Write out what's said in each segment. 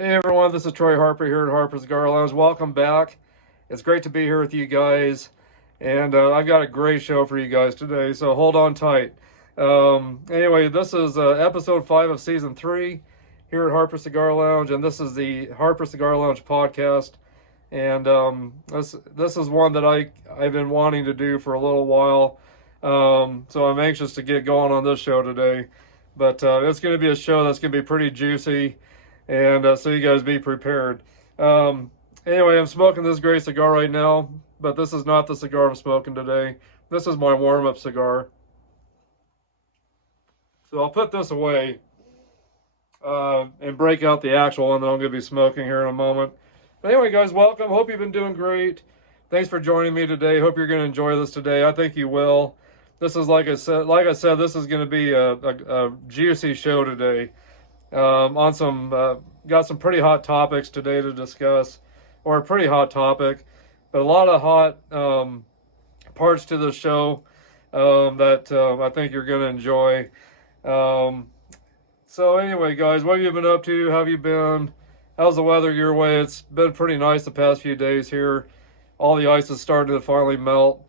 Hey everyone, this is Troy Harper here at Harper's Cigar Lounge. Welcome back. It's great to be here with you guys, and I've got a great show for you guys today, so hold on tight. Anyway, this is episode 5 of season 3 here at Harper Cigar Lounge, and this is the Harper Cigar Lounge podcast. And this is one that I've been wanting to do for a little while, so I'm anxious to get going on this show today. But it's going to be a show that's going to be pretty juicy, and so you guys be prepared. Anyway, I'm smoking this great cigar right now, but this is not the cigar I'm smoking today. This is my warm-up cigar. So I'll put this away and break out the actual one that I'm going to be smoking here in a moment. But anyway, guys, welcome. Hope you've been doing great. Thanks for joining me today. Hope you're going to enjoy this today. I think you will. This is like I said, this is going to be a juicy show today. On some got some pretty hot topics today to discuss, or a pretty hot topic, but a lot of hot parts to the show that I think you're going to enjoy. So anyway, guys, what have you been up to? How have you been? How's the weather your way? It's been pretty nice the past few days here. All the ice is starting to finally melt,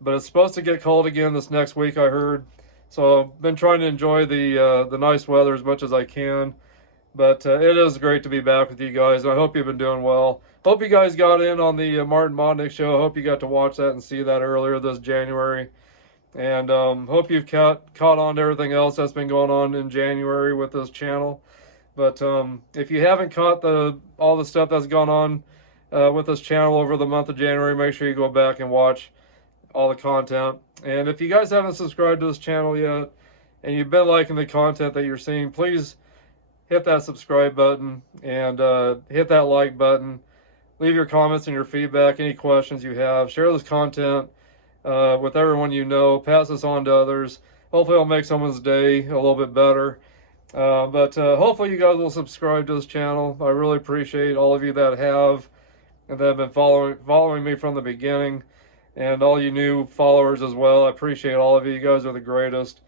but it's supposed to get cold again this next week, I heard. So I've been trying to enjoy the nice weather as much as I can. But it is great to be back with you guys. I hope you've been doing well. Hope you guys got in on the Martin Modnick show. I hope you got to watch that and see that earlier this January. And hope you've caught on to everything else that's been going on in January with this channel. But if you haven't caught all the stuff that's gone on with this channel over the month of January, make sure you go back and watch all the content. And if you guys haven't subscribed to this channel yet, and you've been liking the content that you're seeing, please hit that subscribe button and hit that like button. Leave your comments and your feedback, any questions you have. Share this content with everyone you know. Pass this on to others. Hopefully it'll make someone's day a little bit better. But hopefully you guys will subscribe to this channel. I really appreciate all of you that have and that have been following me from the beginning, and all you new followers as well. I appreciate all of you. You guys are the greatest,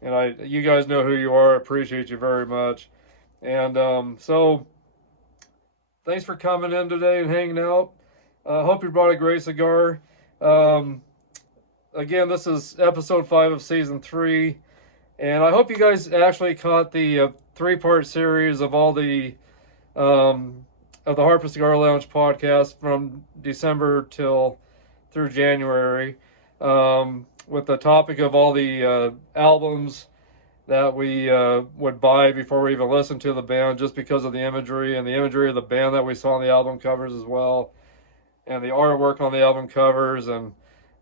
and you guys know who you are. I appreciate you very much. And so thanks for coming in today and hanging out. Hope you brought a great cigar. Again, this is episode 5 of season 3. And I hope you guys actually caught the 3-part series of all the Harper Cigar Lounge podcast from December through January, with the topic of all the albums that we would buy before we even listened to the band, just because of the imagery and the imagery of the band that we saw on the album covers as well, and the artwork on the album covers. And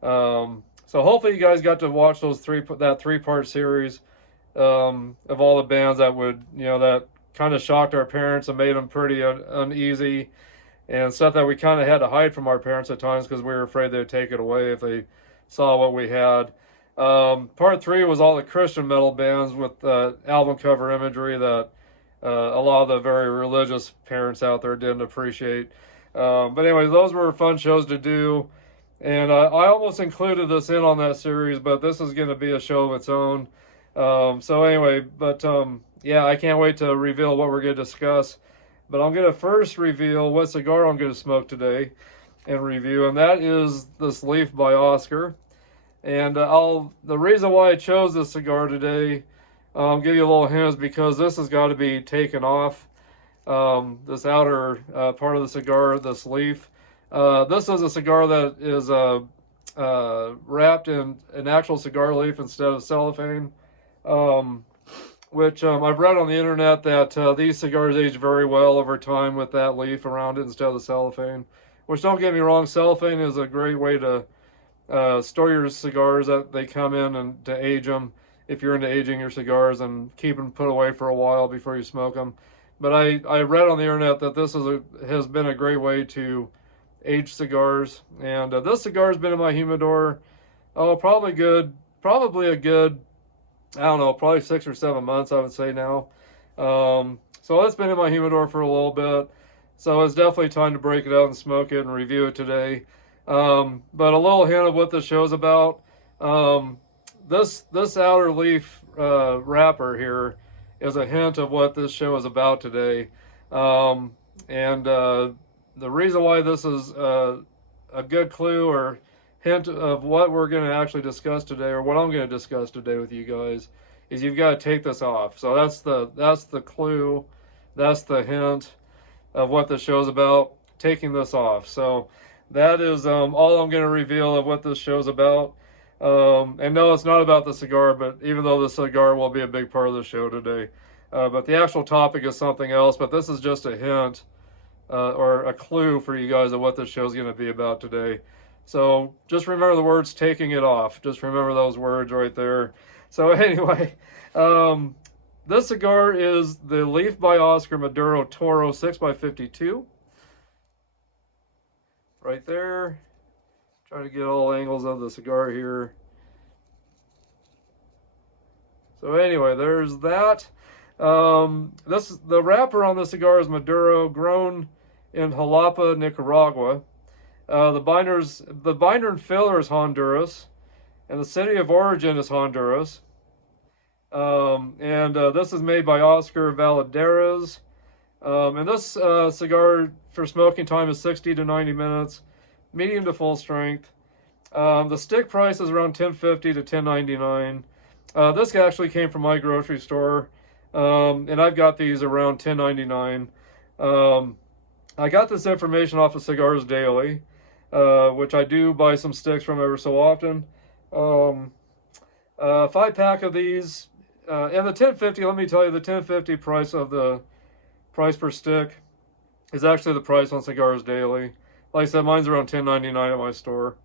so hopefully you guys got to watch that 3-part series of all the bands that that kind of shocked our parents and made them pretty uneasy, and stuff that we kind of had to hide from our parents at times because we were afraid they'd take it away if they saw what we had. Part 3 was all the Christian metal bands with album cover imagery that a lot of the very religious parents out there didn't appreciate. But anyway, those were fun shows to do. And I almost included this in on that series, but this is going to be a show of its own. So anyway, but yeah, I can't wait to reveal what we're going to discuss. But I'm going to first reveal what cigar I'm going to smoke today and review, and that is this Leaf by Oscar. And the reason why I chose this cigar today, I'll give you a little hint, is because this has got to be taken off, this outer part of the cigar, this leaf. This is a cigar that is wrapped in an actual cigar leaf instead of cellophane, which I've read on the internet that these cigars age very well over time with that leaf around it instead of the cellophane. Which, don't get me wrong, cellophane is a great way to store your cigars that they come in, and to age them if you're into aging your cigars and keep them put away for a while before you smoke them. But I read on the internet that this has been a great way to age cigars, and this cigar has been in my humidor probably a good, I don't know, probably 6 or 7 months, I would say now. So it's been in my humidor for a little bit, so it's definitely time to break it out and smoke it and review it today. But a little hint of what the show's about. This outer leaf wrapper here is a hint of what this show is about today. And the reason why this is a good clue or hint of what we're going to actually discuss today, or what I'm going to discuss today with you guys, is you've got to take this off. So that's the clue, that's the hint of what the show's about, taking this off. So that is all I'm going to reveal of what this show's about. And no, it's not about the cigar, but even though the cigar will be a big part of the show today. But the actual topic is something else, but this is just a hint or a clue for you guys of what this show's going to be about today. So just remember the words taking it off. Just remember those words right there. So anyway, this cigar is the Leaf by Oscar Maduro Toro 6x52. Right there. Try to get all angles of the cigar here. So anyway, there's that. The wrapper on the cigar is Maduro, grown in Jalapa, Nicaragua. The binder and filler is Honduras, and the city of origin is Honduras. This is made by Oscar Valadares. And this cigar for smoking time is 60 to 90 minutes, medium to full strength. The stick price is around $10.50 to $10.99. This actually came from my grocery store, and I've got these around $10.99. I got this information off of Cigars Daily, which I do buy some sticks from ever so often. 5-pack of these, and the $10.50. Let me tell you, the $10.50 price of the price per stick is actually the price on Cigars Daily. Like I said, mine's around $10.99 at my store.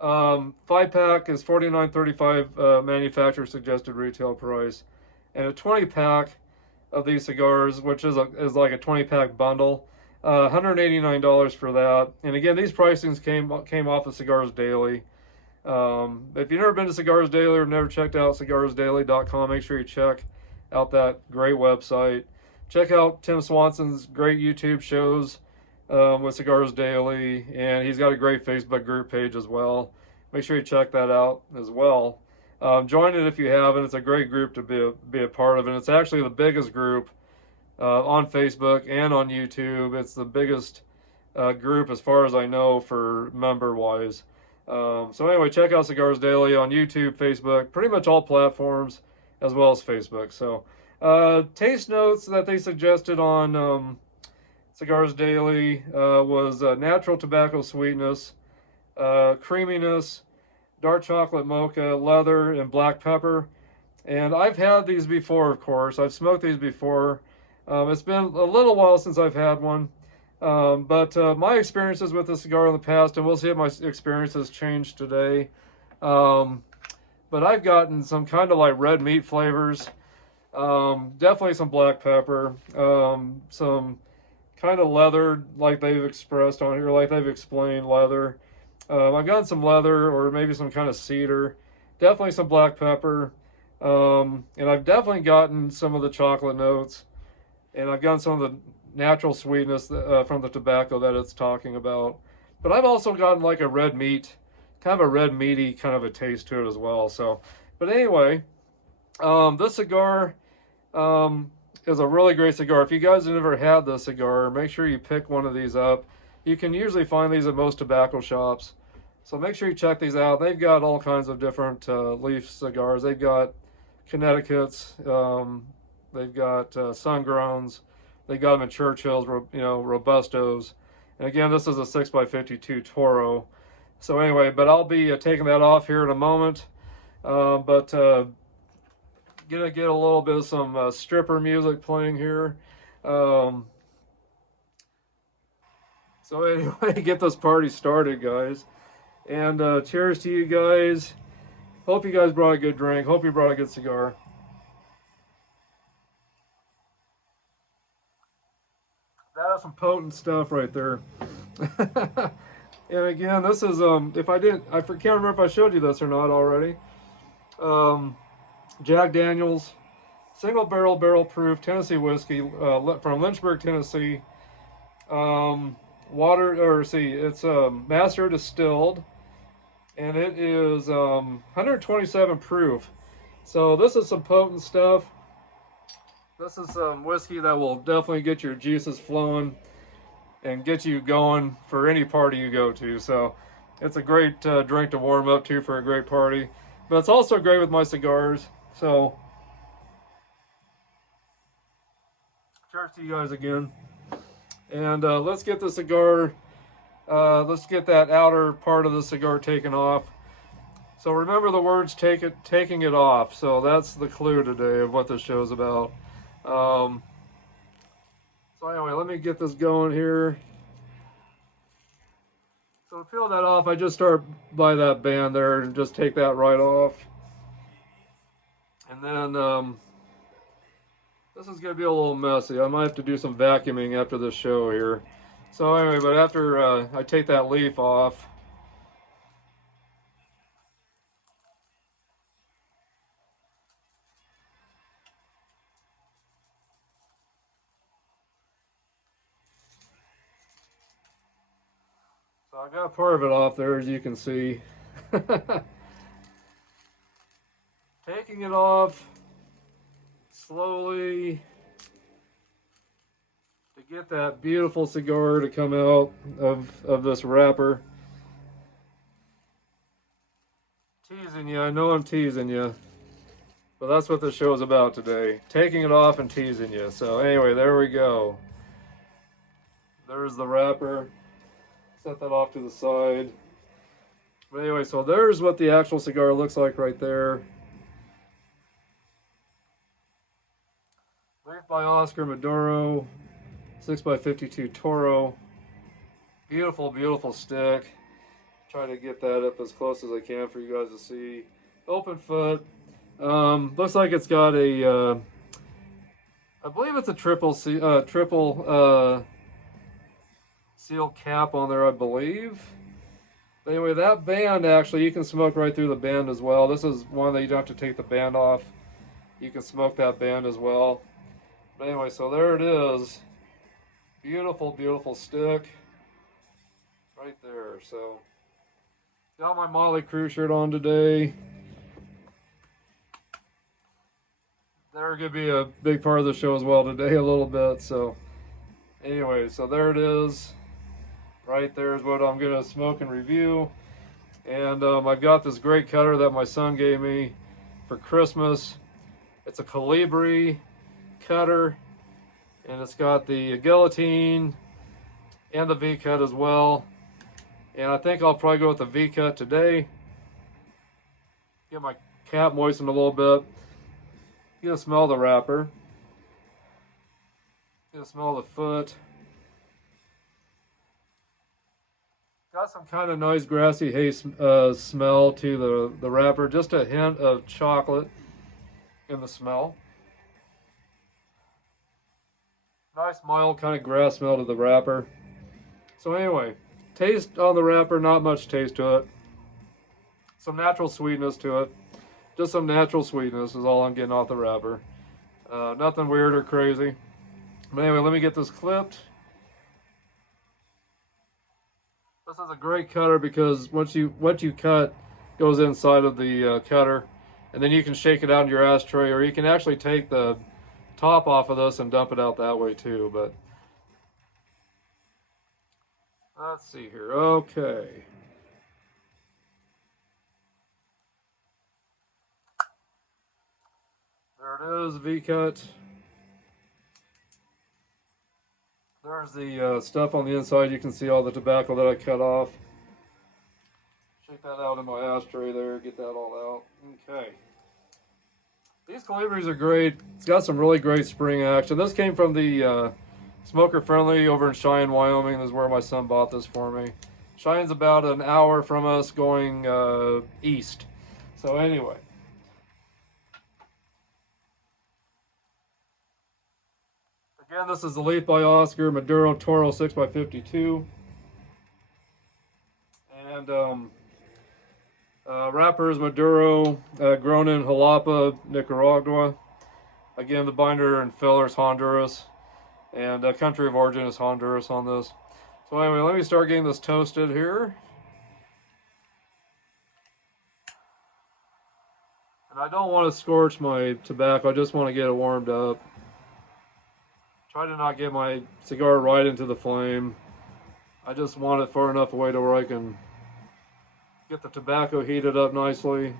5-pack is $49.35 manufacturer suggested retail price, and a 20-pack of these cigars, which is like a 20-pack bundle, $189 for that. And again, these pricings came off of Cigars Daily. If you've never been to Cigars Daily or never checked out cigarsdaily.com, make sure you check out that great website. Check out Tim Swanson's great YouTube shows with Cigars Daily, and he's got a great Facebook group page as well. Make sure you check that out as well. Join it if you haven't. It's a great group to be a part of, and it's actually the biggest group on Facebook and on YouTube. It's the biggest group as far as I know for member-wise. So anyway, check out Cigars Daily on YouTube, Facebook, pretty much all platforms, as well as Facebook. So taste notes that they suggested on Cigars Daily was natural tobacco sweetness, creaminess, dark chocolate mocha, leather, and black pepper. And I've had these before, of course. I've smoked these before. It's been a little while since I've had one. But my experiences with the cigar in the past, and we'll see if my experiences changed today. But I've gotten some kind of like red meat flavors. Definitely some black pepper. Some kind of leather, like they've expressed on here, like they've explained leather. I've gotten some leather or maybe some kind of cedar. Definitely some black pepper. And I've definitely gotten some of the chocolate notes. And I've gotten some of the natural sweetness from the tobacco that it's talking about. But I've also gotten like a red meat, kind of a red meaty kind of a taste to it as well. So, but anyway, this cigar is a really great cigar. If you guys have never had this cigar, make sure you pick one of these up. You can usually find these at most tobacco shops. So make sure you check these out. They've got all kinds of different leaf cigars. They've got Connecticut's, they've got Sun-Growns, they got them in Churchill's, Robustos. And again, this is a 6x52 Toro. So anyway, but I'll be taking that off here in a moment. Gonna get a little bit of some stripper music playing here. So anyway, get this party started, guys. And cheers to you guys. Hope you guys brought a good drink. Hope you brought a good cigar. That is some potent stuff right there. And again, this is I can't remember if I showed you this or not already. Jack Daniel's single barrel proof Tennessee whiskey from Lynchburg, Tennessee. It's master distilled, and it is 127 proof. So this is some potent stuff. This is some whiskey that will definitely get your juices flowing and get you going for any party you go to. So it's a great drink to warm up to for a great party. But it's also great with my cigars. So cheers to you guys again. And let's get the cigar, let's get that outer part of the cigar taken off. So remember the words taking it off. So that's the clue today of what this show's about. Um, so anyway, let me get this going here. So to peel that off, I just start by that band there and just take that right off. And then this is going to be a little messy. I might have to do some vacuuming after this show here. So anyway, but after I take that leaf off, so I got part of it off there, as you can see. Taking it off slowly to get that beautiful cigar to come out of this wrapper. Teasing you, I know I'm teasing you, but that's what the show is about today. Taking it off and teasing you. So anyway, there we go. There's the wrapper. Set that off to the side. But anyway, so there's what the actual cigar looks like right there. Leaf by Oscar Maduro, 6x52 Toro. Beautiful, beautiful stick. Try to get that up as close as I can for you guys to see. Open foot. Looks like it's got a, I believe it's a triple seal cap on there, I believe. But anyway, that band actually, you can smoke right through the band as well. This is one that you don't have to take the band off. You can smoke that band as well. But anyway, so there it is. Beautiful, beautiful stick. Right there. So, got my Motley Crue shirt on today. They're going to be a big part of the show as well today, a little bit. So, anyway, so there it is. Right there is what I'm going to smoke and review. And I've got this great cutter that my son gave me for Christmas. It's a Colibri cutter, and it's got the guillotine and the V-cut as well. And I think I'll probably go with the V-cut today. Get my cap moistened a little bit. Get a smell of the wrapper. Get a smell of the foot. Got some kind of nice grassy hay smell to the wrapper. Just a hint of chocolate in the smell. Nice mild kind of grass smell to the wrapper. So anyway, taste on the wrapper, not much taste to it. Some natural sweetness to it. Just some natural sweetness is all I'm getting off the wrapper. Nothing weird or crazy. But anyway, let me get this clipped. This is a great cutter because what you cut goes inside of the cutter, and then you can shake it out in your ashtray, or you can actually take the top off of this and dump it out that way too. But let's see here. Okay. There it is, V-cut. There's the stuff on the inside. You can see all the tobacco that I cut off. Shake that out in my ashtray there, get that all out. Okay. These Colibris are great. It's got some really great spring action. This came from the Smoker Friendly over in Cheyenne, Wyoming. This is where my son bought this for me. Cheyenne's about an hour from us going east. So anyway. Again, this is the Leaf by Oscar Maduro Toro 6x52. And wrapper is Maduro, grown in Jalapa, Nicaragua. Again, the binder and filler is Honduras. And country of origin is Honduras on this. So anyway, let me start getting this toasted here. And I don't want to scorch my tobacco, I just want to get it warmed up. Try to not get my cigar right into the flame. I just want it far enough away to where I can get the tobacco heated up nicely.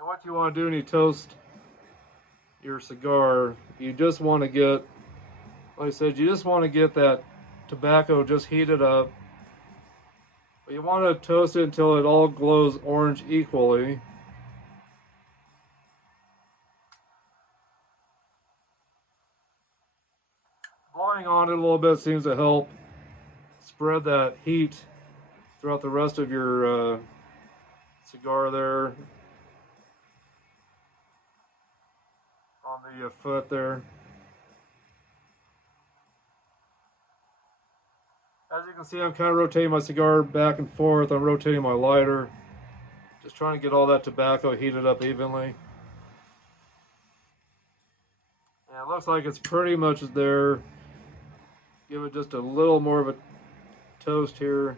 And what you want to do when you toast your cigar, you just want to get, like I said, you just want to get that tobacco just heated up. But you want to toast it until it all glows orange equally. Blowing on it a little bit seems to help spread that heat throughout the rest of your cigar there on the foot there. As you can see, I'm kind of rotating my cigar back and forth. I'm rotating my lighter, just trying to get all that tobacco heated up evenly. And it looks like it's pretty much there. Give it just a little more of a toast here.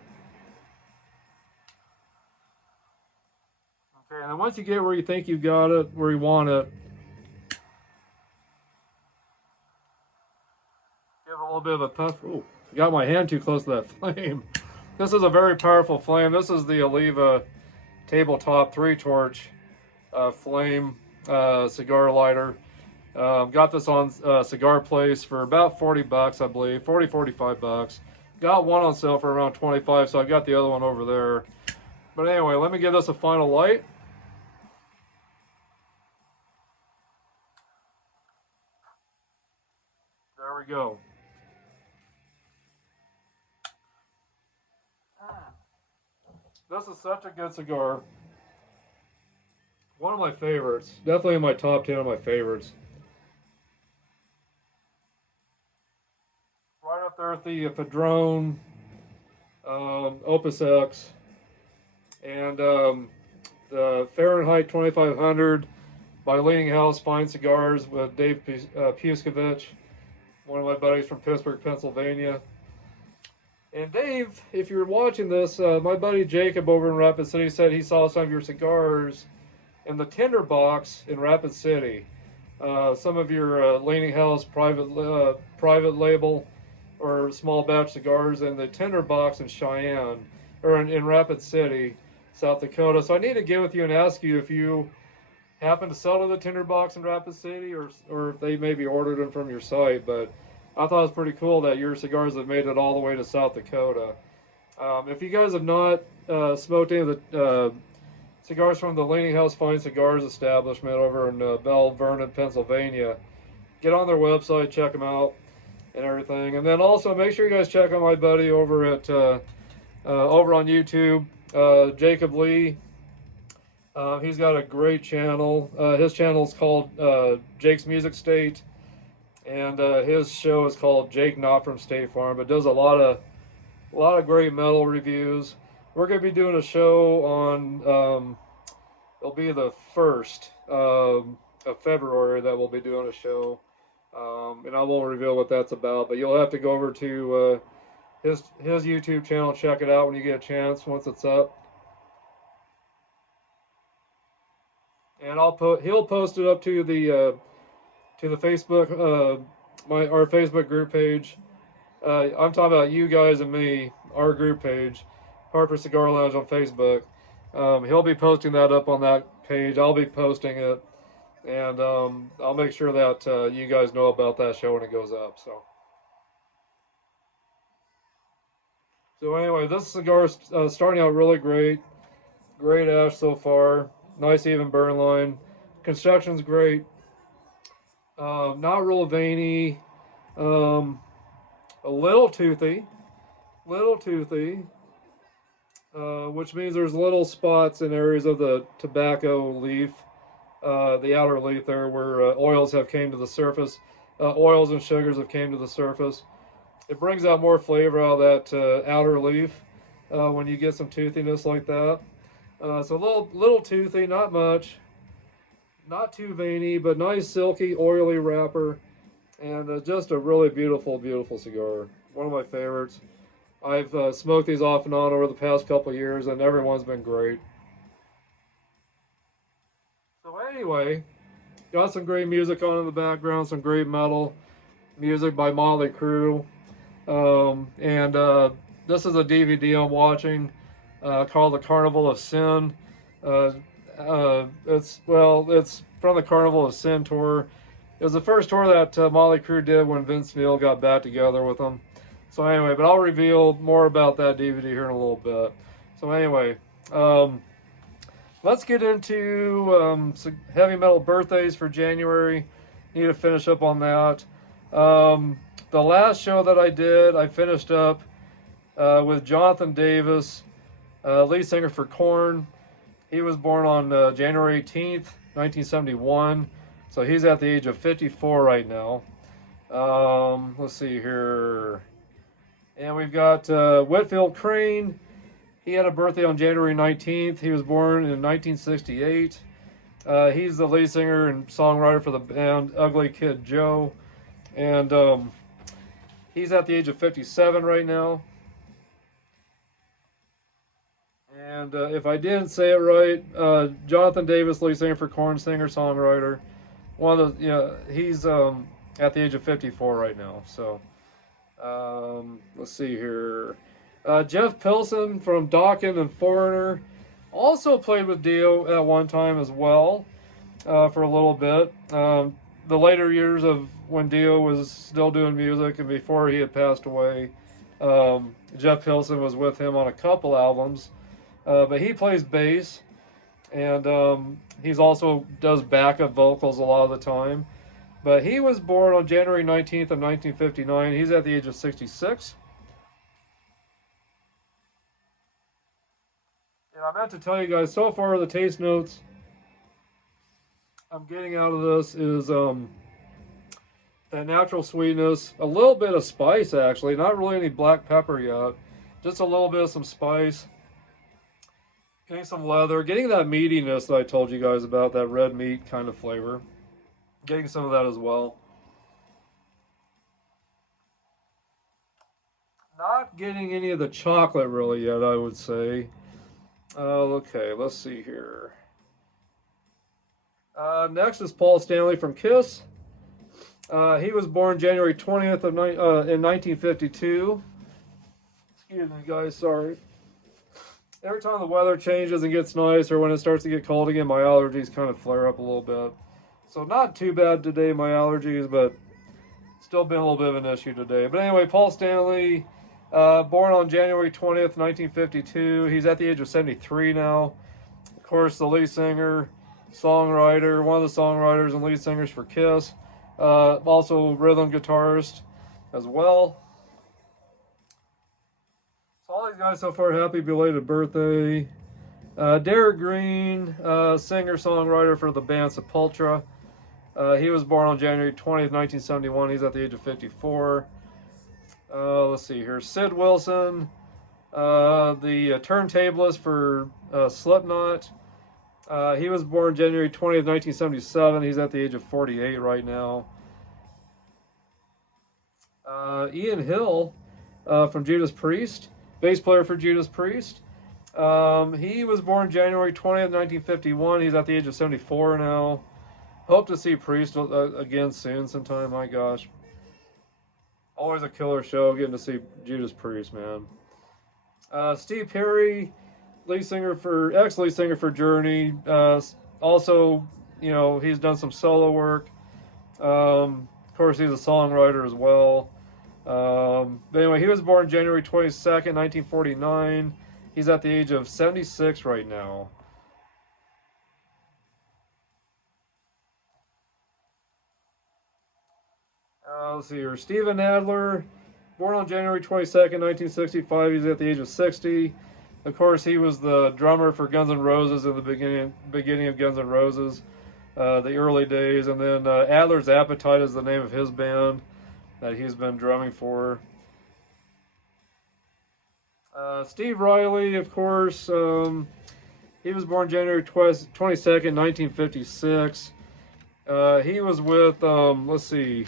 Okay, and then once you get where you think you got it, where you want it, give it a little bit of a puff. Ooh, got my hand too close to that flame. This is a very powerful flame. This is the Oliva tabletop 3-torch flame cigar lighter. Got this on Cigar Place for about 40 bucks, I believe, 40, 45 bucks. Got one on sale for around 25, so I got the other one over there. But anyway, let me give this a final light. There we go. This is such a good cigar. One of my favorites. Definitely in my top 10 of my favorites. Right up there with the Padron, Opus X, and the Fahrenheit 2500 by Leaning House Fine Cigars with Dave Puskovich, one of my buddies from Pittsburgh, Pennsylvania. And Dave, if you're watching this, my buddy Jacob over in Rapid City said he saw some of your cigars in the Tinder box in Rapid City. Some of your Leaning House private label or small batch cigars in the Tinder box in Cheyenne, or in Rapid City, South Dakota. So I need to get with you and ask you if you happen to sell to the Tinder box in Rapid City, or if they maybe ordered them from your site. But I thought it was pretty cool that your cigars have made it all the way to South Dakota. If you guys have not smoked any of the cigars from the Leaning House Fine Cigars establishment over in Belle Vernon, Pennsylvania, get on their website, check them out and everything. And then also make sure you guys check out my buddy over at over on YouTube, Jacob Lee. He's got a great channel. His channel is called Jake's Music State, and his show is called Jake Not From State Farm. But does a lot of great metal reviews. We're going to be doing a show on it'll be the 1st of February that we'll be doing a show, and I won't reveal what that's about, but you'll have to go over to his YouTube channel, check it out when you get a chance once it's up. And he'll post it up to the Facebook our Facebook group page. I'm talking about you guys and me, our group page, Harper Cigar Lounge on Facebook. He'll be posting that up on that page. I'll be posting it, and I'll make sure that you guys know about that show when it goes up. So anyway, this cigar is starting out really great. Great ash so far. Nice even burn line. Construction's great. Not real veiny. A little toothy. Which means there's little spots in areas of the tobacco leaf, the outer leaf there, where oils have came to the surface. Oils and sugars have came to the surface. It brings out more flavor out of that outer leaf when you get some toothiness like that. So a little toothy, not much. Not too veiny, but nice, silky, oily wrapper. And just a really beautiful, beautiful cigar. One of my favorites. I've smoked these off and on over the past couple of years, and everyone's been great. So anyway, got some great music on in the background, some great metal music by Motley Crue. And this is a DVD I'm watching called The Carnival of Sin. Uh, it's from the Carnival of Sin tour. It was the first tour that Motley Crue did when Vince Neil got back together with them. So anyway, but I'll reveal more about that DVD here in a little bit. So anyway, let's get into some heavy metal birthdays for January. Need to finish up on that. The last show that I did, I finished up with Jonathan Davis, lead singer for Korn. He was born on January 18th, 1971. So he's at the age of 54 right now. Let's see here. And we've got Whitfield Crane. He had a birthday on January 19th. He was born in 1968. He's the lead singer and songwriter for the band Ugly Kid Joe. And he's at the age of 57 right now. And if I didn't say it right, Jonathan Davis, lead singer for Korn, singer, songwriter. One of the, he's at the age of 54 right now. So let's see here. Jeff Pilson from Dokken and Foreigner also played with Dio at one time as well for a little bit. The later years of when Dio was still doing music and before he had passed away, Jeff Pilson was with him on a couple albums. But he plays bass, and he's also does backup vocals a lot of the time. But he was born on January 19th of 1959. He's at the age of 66. And I meant to tell you guys, so far the taste notes I'm getting out of this is that natural sweetness, a little bit of spice actually, not really any black pepper yet, just a little bit of some spice. Getting some leather, getting that meatiness that I told you guys about, that red meat kind of flavor. Getting some of that as well. Not getting any of the chocolate really yet, I would say. Okay, let's see here. Next is Paul Stanley from Kiss. He was born January 20th in 1952. Excuse me, guys, sorry. Every time the weather changes and gets nice, or when it starts to get cold again, my allergies kind of flare up a little bit. So not too bad today, my allergies, but still been a little bit of an issue today. But anyway, Paul Stanley, born on January 20th, 1952. He's at the age of 73 now. Of course, the lead singer, songwriter, one of the songwriters and lead singers for Kiss. Also rhythm guitarist as well. So all these guys so far, happy belated birthday. Derek Green, singer-songwriter for the band Sepultura. He was born on January 20th, 1971. He's at the age of 54. Let's see here. Sid Wilson, the turntablist for Slipknot. He was born January 20th, 1977. He's at the age of 48 right now. Ian Hill from Judas Priest, bass player for Judas Priest. He was born January 20th, 1951. He's at the age of 74 now. Hope to see Priest again soon sometime. My gosh. Always a killer show getting to see Judas Priest, man. Steve Perry, ex-lead singer for Journey. Also, you know, he's done some solo work. Of course, he's a songwriter as well. But anyway, he was born January 22nd, 1949. He's at the age of 76 right now. Let's see here. Steven Adler, born on January 22nd, 1965. He's at the age of 60. Of course, he was the drummer for Guns N' Roses in the beginning of Guns N' Roses, the early days. And then Adler's Appetite is the name of his band that he's been drumming for. Steve Riley, of course, he was born January 22nd, 1956. He was with let's see,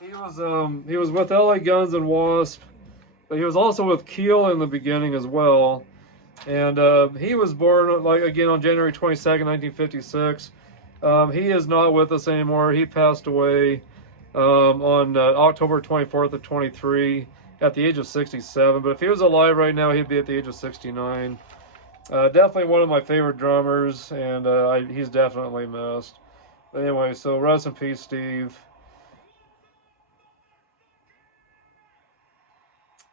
he was with LA Guns and Wasp, but he was also with Keel in the beginning as well. And he was born like again on January 22nd, 1956. He is not with us anymore. He passed away on October 24th of 23 at the age of 67. But if he was alive right now, he'd be at the age of 69. Definitely one of my favorite drummers, and he's definitely missed. But anyway, so rest in peace, Steve.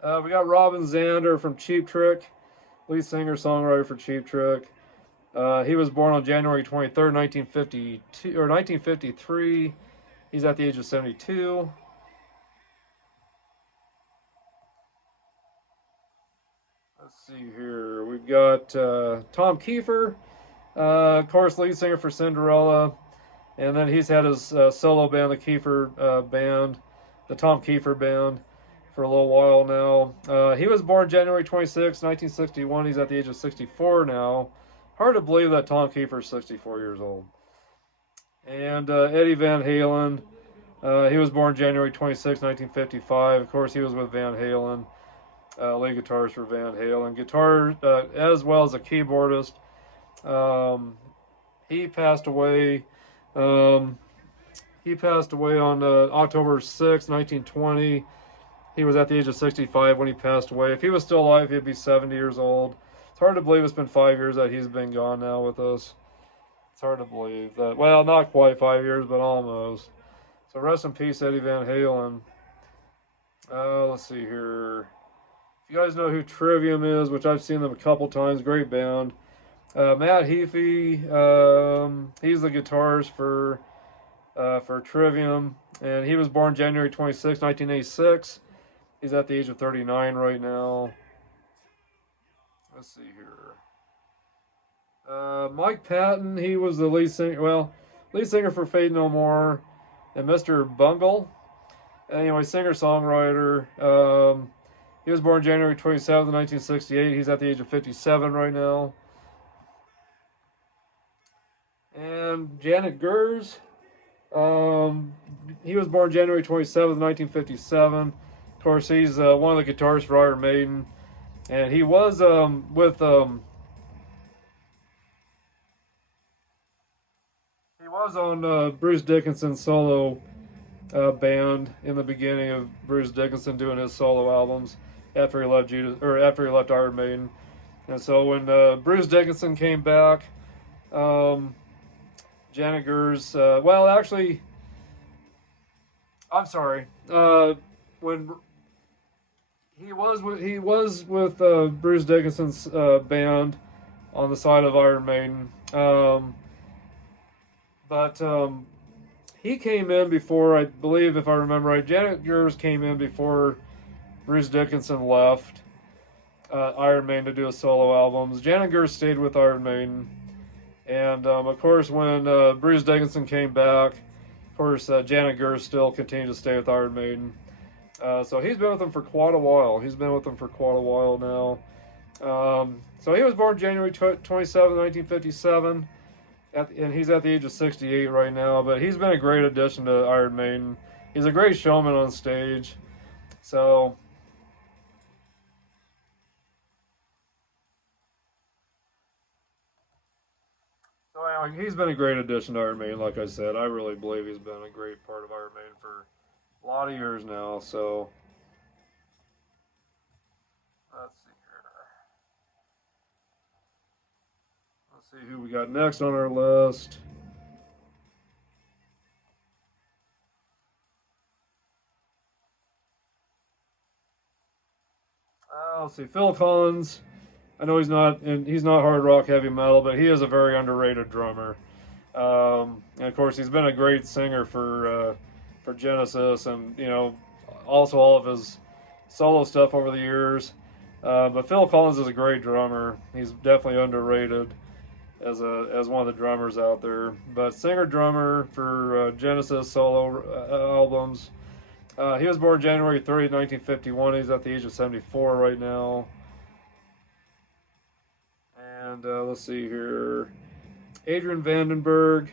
We got Robin Zander from Cheap Trick, lead singer songwriter for Cheap Trick. He was born on January 23rd, 1952 or 1953. He's at the age of 72. Let's see here. We've got Tom Kiefer, of course, lead singer for Cinderella. And then he's had his solo band, the Kiefer Band, the Tom Kiefer Band, for a little while now. He was born January 26, 1961. He's at the age of 64 now. Hard to believe that Tom Kiefer's 64 years old. And Eddie Van Halen. He was born January 26, 1955. Of course, he was with Van Halen, lead guitarist for Van Halen. Guitar, as well as a keyboardist. He passed away. He passed away on October 6, 1920. He was at the age of 65 when he passed away. If he was still alive, he'd be 70 years old. It's hard to believe it's been 5 years that he's been gone now with us. It's hard to believe that. Well, not quite 5 years, but almost. So rest in peace, Eddie Van Halen. Let's see here. If you guys know who Trivium is, which I've seen them a couple times, great band. Matt Heafy, he's the guitarist for Trivium, and he was born January 26, 1986. He's at the age of 39 right now. Let's see here. Mike Patton, he was the lead singer for Fate No More, and Mr. Bungle. Anyway, singer-songwriter. He was born January 27, 1968. He's at the age of 57 right now. And Janet Gers. He was born January 27th, 1957. Of course, he's one of the guitarists for Iron Maiden. And he was with he was on Bruce Dickinson's solo band in the beginning of Bruce Dickinson doing his solo albums after he left after he left Iron Maiden. And so when Bruce Dickinson came back, Janet Gers, well, actually, I'm sorry. When he was with Bruce Dickinson's band on the side of Iron Maiden, but he came in before, I believe, if I remember right. Janet Gers came in before Bruce Dickinson left Iron Maiden to do his solo albums. Janet Gers stayed with Iron Maiden. And of course, when Bruce Dickinson came back, of course, Janet Gers still continued to stay with Iron Maiden. So he's been with them for quite a while. Now. So he was born January 27, 1957, and he's at the age of 68 right now. But he's been a great addition to Iron Maiden. He's a great showman on stage. So anyway, he's been a great addition to Iron Maiden, like I said. I really believe he's been a great part of Iron Maiden for a lot of years now. So let's see here. Let's see who we got next on our list. Let's see, Phil Collins. I know he's not hard rock, heavy metal, but he is a very underrated drummer. And of course, he's been a great singer for Genesis, and also all of his solo stuff over the years. But Phil Collins is a great drummer. He's definitely underrated as one of the drummers out there. But singer drummer for Genesis solo albums. He was born January 30th, 1951. He's at the age of 74 right now. And let's see here. Adrian Vandenberg,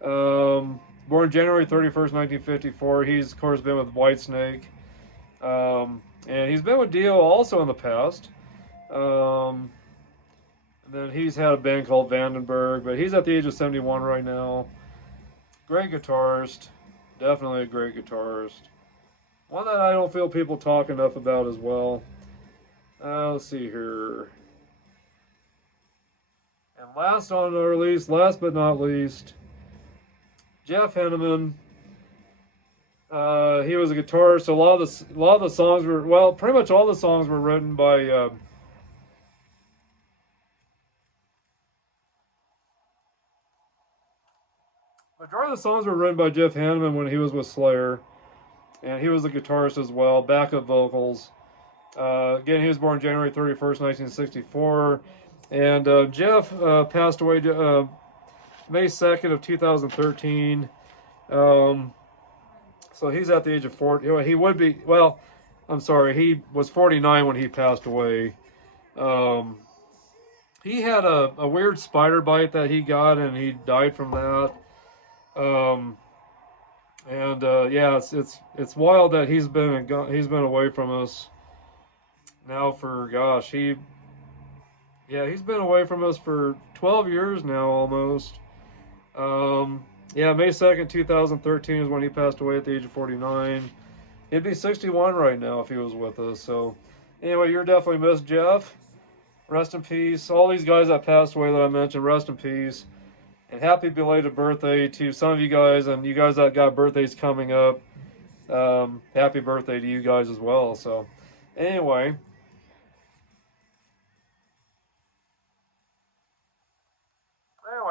born January 31st, 1954. He's, of course, been with Whitesnake. And he's been with Dio also in the past. And then he's had a band called Vandenberg, but he's at the age of 71 right now. Great guitarist. Definitely a great guitarist. One that I don't feel people talk enough about as well. Let's see here. And last on our list, last but not least, Jeff Henneman. He was a guitarist. A lot of the songs were, well, pretty much all the songs were written by majority of the songs were written by Jeff Hanneman when he was with Slayer, and he was a guitarist as well, backup vocals. Again, he was born January 31st, 1964, and Jeff passed away May 2nd of 2013. So he's at the age of 40. He would be, well, I'm sorry, he was 49 when he passed away. He had a weird spider bite that he got, and he died from that. Yeah, it's wild that he's been away from us now for, gosh, he's been away from us for 12 years now almost. May 2nd, 2013 is when he passed away at the age of 49. He'd be 61 right now if he was with us. So anyway, you're definitely missed, Jeff. Rest in peace. All these guys that passed away that I mentioned, rest in peace. And happy belated birthday to some of you guys, and you guys that got birthdays coming up. Happy birthday to you guys as well. So anyway,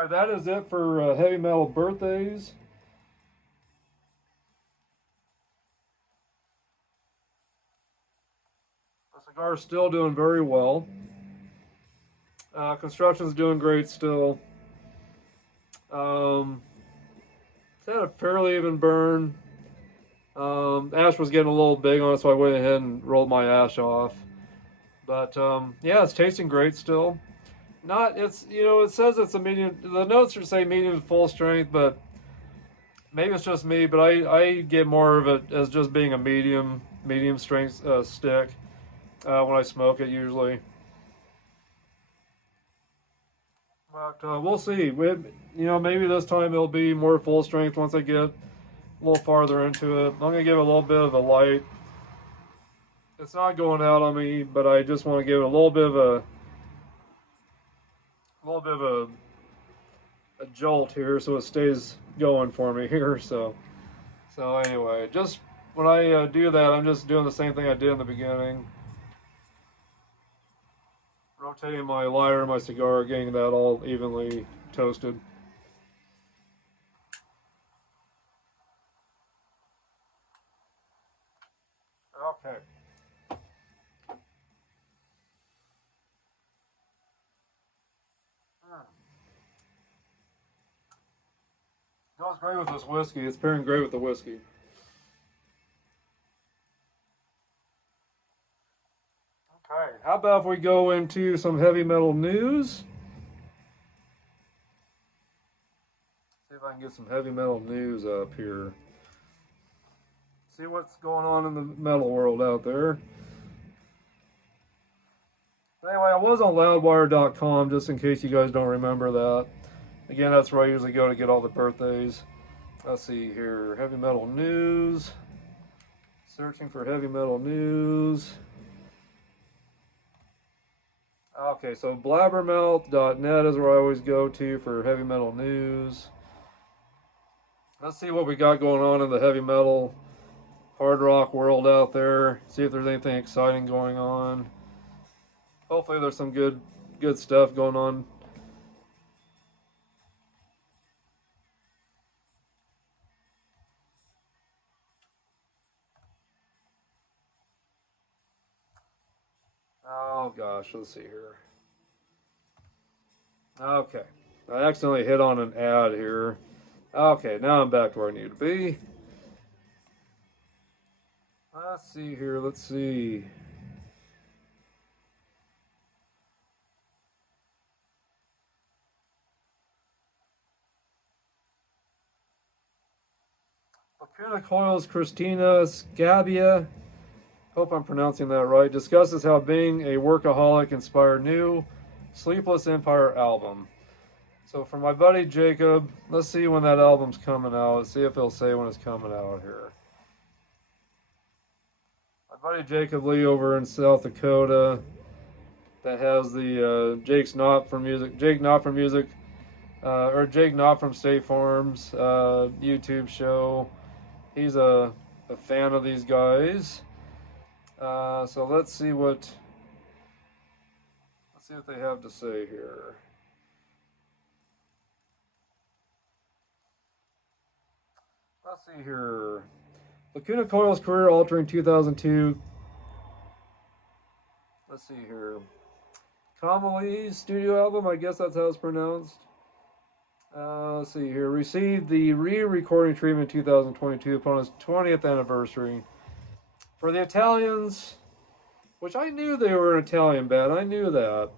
that is it for heavy metal birthdays. The cigar is still doing very well. Construction's doing great still. It's had a fairly even burn. Ash was getting a little big on it, so I went ahead and rolled my ash off. But it's tasting great still. It says it's a medium. The notes say medium to full strength, but maybe it's just me. But I get more of it as just being a medium strength stick when I smoke it usually. But we'll see. Maybe this time it'll be more full strength once I get a little farther into it. I'm gonna give it a little bit of a light. It's not going out on me, but I just want to give it a little bit of a jolt here, so it stays going for me here. So anyway, just when I do that, I'm just doing the same thing I did in the beginning. Rotating my lighter and my cigar, getting that all evenly toasted. Okay. Goes great with this whiskey. It's pairing great with the whiskey. Okay, how about if we go into some heavy metal news? See if I can get some heavy metal news up here. See what's going on in the metal world out there. Anyway, I was on loudwire.com just in case you guys don't remember that. Again, that's where I usually go to get all the birthdays. Let's see here. Heavy metal news. Searching for heavy metal news. Okay, so blabbermouth.net is where I always go to for heavy metal news. Let's see what we got going on in the heavy metal, hard rock world out there. See if there's anything exciting going on. Hopefully there's some good stuff going on. Oh gosh, let's see here. Okay, I accidentally hit on an ad here. Okay, now I'm back to where I need to be. Let's see here, let's see. Lacuna Coil's Christina Scabia, hope I'm pronouncing that right, discusses how being a workaholic inspired new Sleepless Empire album. So for my buddy Jacob, let's see when that album's coming out. Let's see if he'll say when it's coming out here. My buddy Jacob Lee over in South Dakota, that has the Jake Not from Music, or Jake Not from State Farm's YouTube show. He's a fan of these guys. So let's see what they have to say here. Let's see here. Lacuna Coil's career altering 2002. Let's see here. Kamali's studio album, I guess that's how it's pronounced. Let's see here. Received the re-recording treatment in 2022 upon his 20th anniversary. For the Italians, which I knew they were an Italian band, I knew that.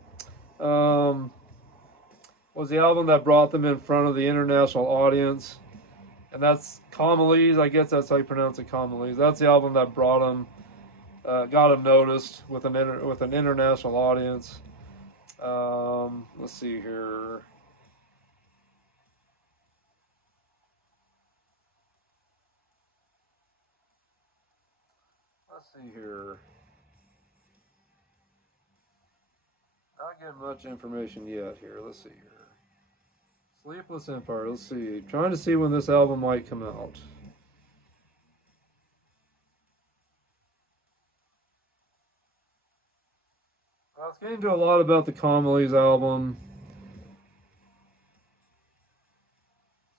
Was the album that brought them in front of the international audience. And that's Kamali's, I guess that's how you pronounce it, Kamali's. That's the album that brought them, got them noticed with an international audience. Let's see here. Let's see here. Not getting much information yet here. Let's see here. Sleepless Empire. Let's see. Trying to see when this album might come out. I was getting to a lot about the Kamali's album.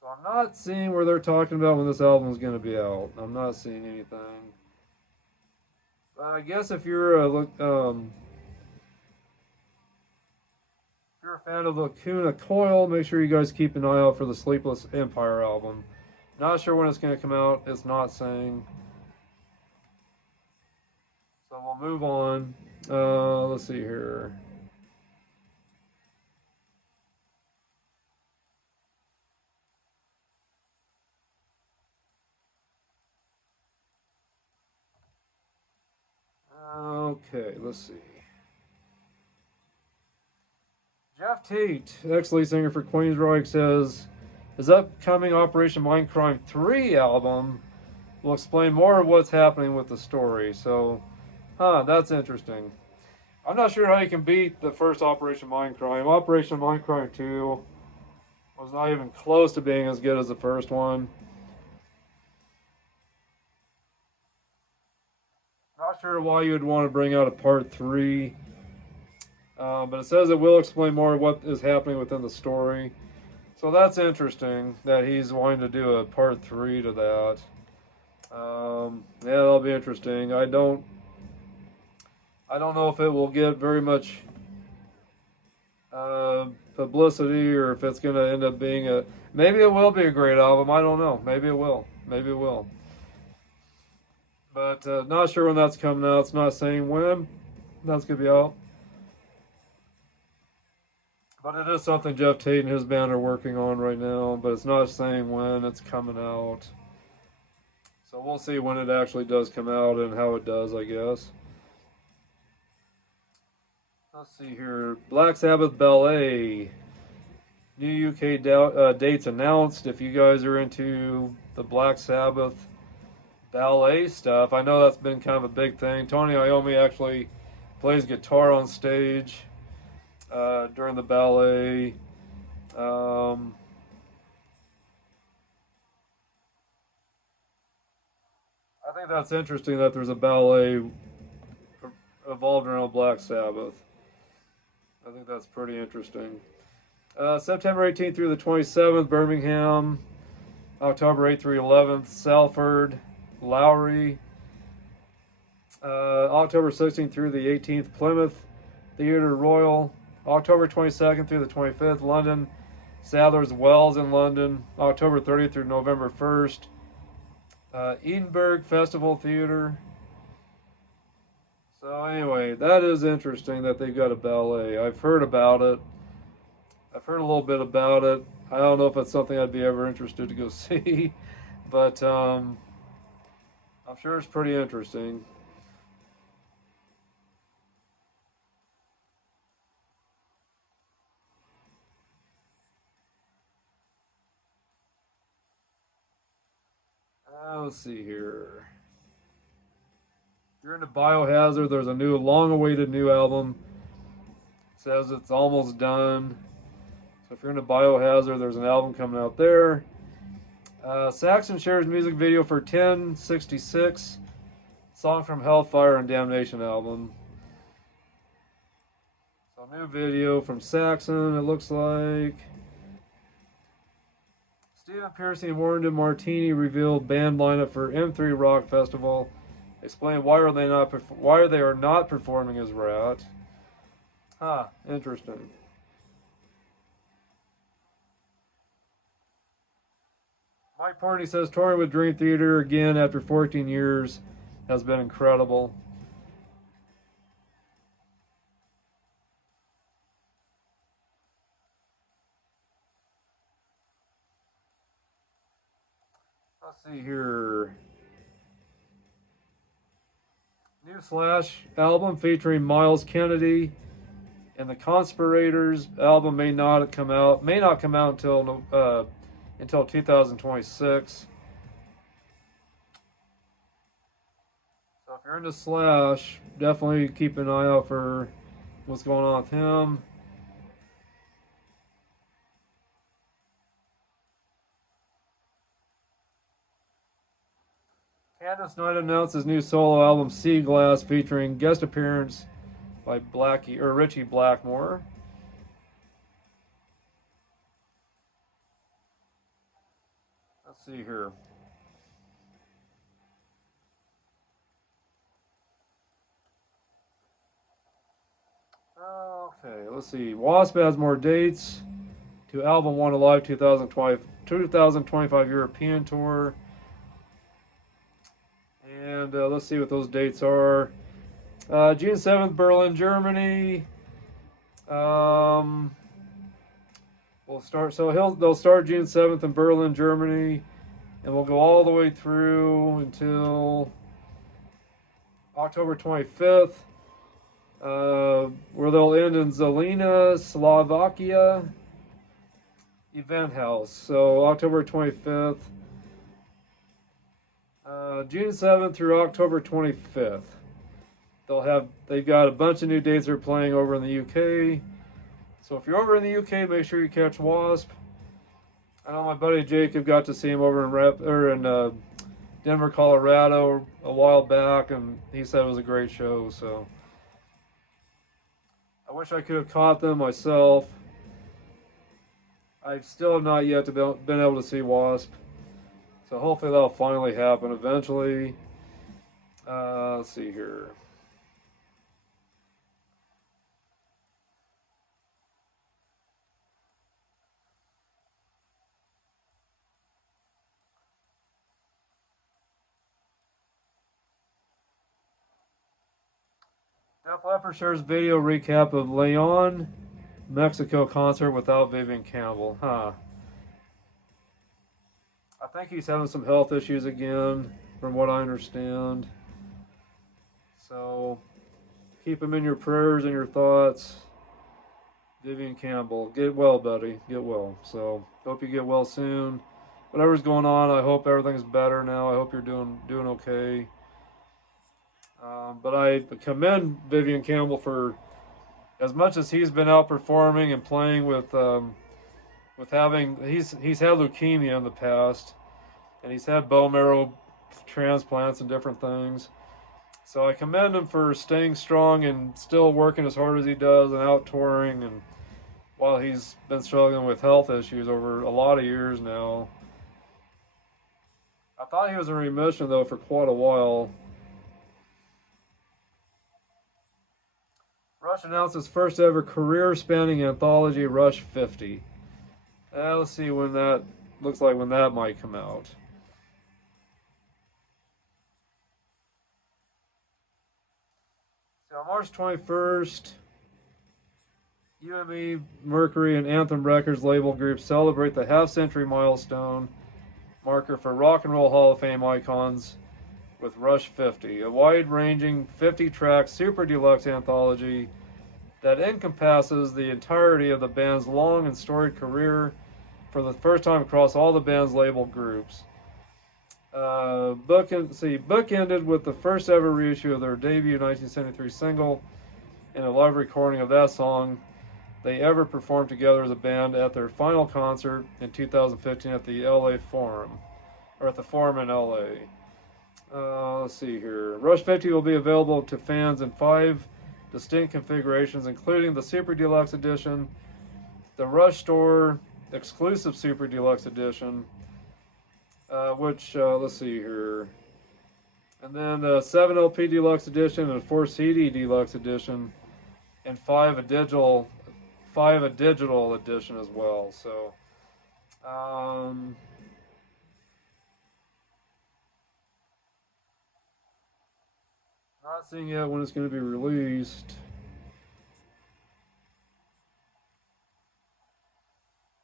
So I'm not seeing where they're talking about when this album is going to be out. I'm not seeing anything. But I guess if you're a fan of Lacuna Coil, make sure you guys keep an eye out for the Sleepless Empire album. Not sure when it's going to come out. It's not saying. So we'll move on. Let's see here. Okay, let's see. Jeff Tate, ex-lead singer for Queensryche, says his upcoming Operation Mindcrime 3 album will explain more of what's happening with the story. So, that's interesting. I'm not sure how you can beat the first Operation Mindcrime. Operation Mindcrime 2 was not even close to being as good as the first one. Not sure why you would want to bring out a part 3. But it says it will explain more of what is happening within the story. So that's interesting that he's wanting to do a part 3 to that. Yeah, that'll be interesting. I don't know if it will get very much publicity or if it's going to end up being maybe it will be a great album. I don't know. Maybe it will. Maybe it will. But not sure when that's coming out. It's not saying when that's going to be out. But it is something Jeff Tate and his band are working on right now, but it's not saying when it's coming out. So we'll see when it actually does come out and how it does, I guess. Let's see here. Black Sabbath Ballet. New UK dates announced. If you guys are into the Black Sabbath ballet stuff, I know that's been kind of a big thing. Tony Iommi actually plays guitar on stage during the ballet. I think that's interesting that there's a ballet evolved around Black Sabbath. I think that's pretty interesting. September 18th through the 27th, Birmingham. October 8th through 11th, Salford, Lowry. October 16th through the 18th, Plymouth Theatre Royal. October 22nd through the 25th, London, Sadler's Wells in London. October 30th through November 1st, Edinburgh Festival Theatre. So anyway, that is interesting that they've got a ballet. I've heard about it. I've heard a little bit about it. I don't know if it's something I'd be ever interested to go see. but I'm sure it's pretty interesting. Let's see here. If you're into Biohazard, there's a new, long-awaited new album. It says it's almost done. So if you're into Biohazard, there's an album coming out there. Saxon shares music video for 1066, song from Hellfire and Damnation album. So new video from Saxon, it looks like. Stephen Pearcy and Warren Martini revealed band lineup for M3 Rock Festival. Explain why they are not performing as Rat. Huh, interesting. Mike Portney says touring with Dream Theater again after 14 years has been incredible. Let's see here. New Slash album featuring Miles Kennedy and the Conspirators album may not come out until 2026. So if you're into Slash, definitely keep an eye out for what's going on with him. Candace Knight announced his new solo album Sea Glass featuring guest appearance by Richie Blackmore. Let's see here. Okay, let's see. Wasp has more dates to Album One Alive 2025 European Tour. And let's see what those dates are. June 7th, Berlin, Germany. We'll start. So they'll start June 7th in Berlin, Germany, and we'll go all the way through until October 25th, where they'll end in Zelina, Slovakia, Event House. So October 25th, June 7th through October 25th. They've got a bunch of new dates they're playing over in the UK. So if you're over in the UK, make sure you catch Wasp. I know my buddy Jacob got to see him over in Denver, Colorado a while back, and he said it was a great show. So I wish I could have caught them myself. I've still not yet been able to see Wasp. So hopefully that'll finally happen eventually. Let's see here. Def Leppard shares video recap of Leon, Mexico concert without Vivian Campbell. Huh. I think he's having some health issues again, from what I understand. So keep him in your prayers and your thoughts. Vivian Campbell, get well, buddy. Get well. So hope you get well soon. Whatever's going on, I hope everything's better now. I hope you're doing okay. But I commend Vivian Campbell for, as much as he's been outperforming and playing with he's had leukemia in the past, and he's had bone marrow transplants and different things. So I commend him for staying strong and still working as hard as he does and out touring, and while he's been struggling with health issues over a lot of years now. I thought he was in remission though for quite a while. Rush announced his first ever career-spanning anthology, Rush 50. Let's see when that might come out. So on March 21st, UME, Mercury, and Anthem Records label groups celebrate the half-century milestone, marker for Rock and Roll Hall of Fame icons with Rush 50, a wide-ranging 50-track super deluxe anthology that encompasses the entirety of the band's long and storied career for the first time across all the band's label groups. Book ended with the first ever reissue of their debut 1973 single and a live recording of that song they ever performed together as a band at their final concert in 2015 at the LA Forum, or at the Forum in LA. Let's see here. Rush 50 will be available to fans in 5 distinct configurations, including the Super Deluxe Edition, the Rush Store exclusive Super Deluxe Edition, let's see here. And then the 7 LP Deluxe Edition and 4 CD Deluxe Edition, and 5 a digital edition as well. So, not seeing yet when it's going to be released.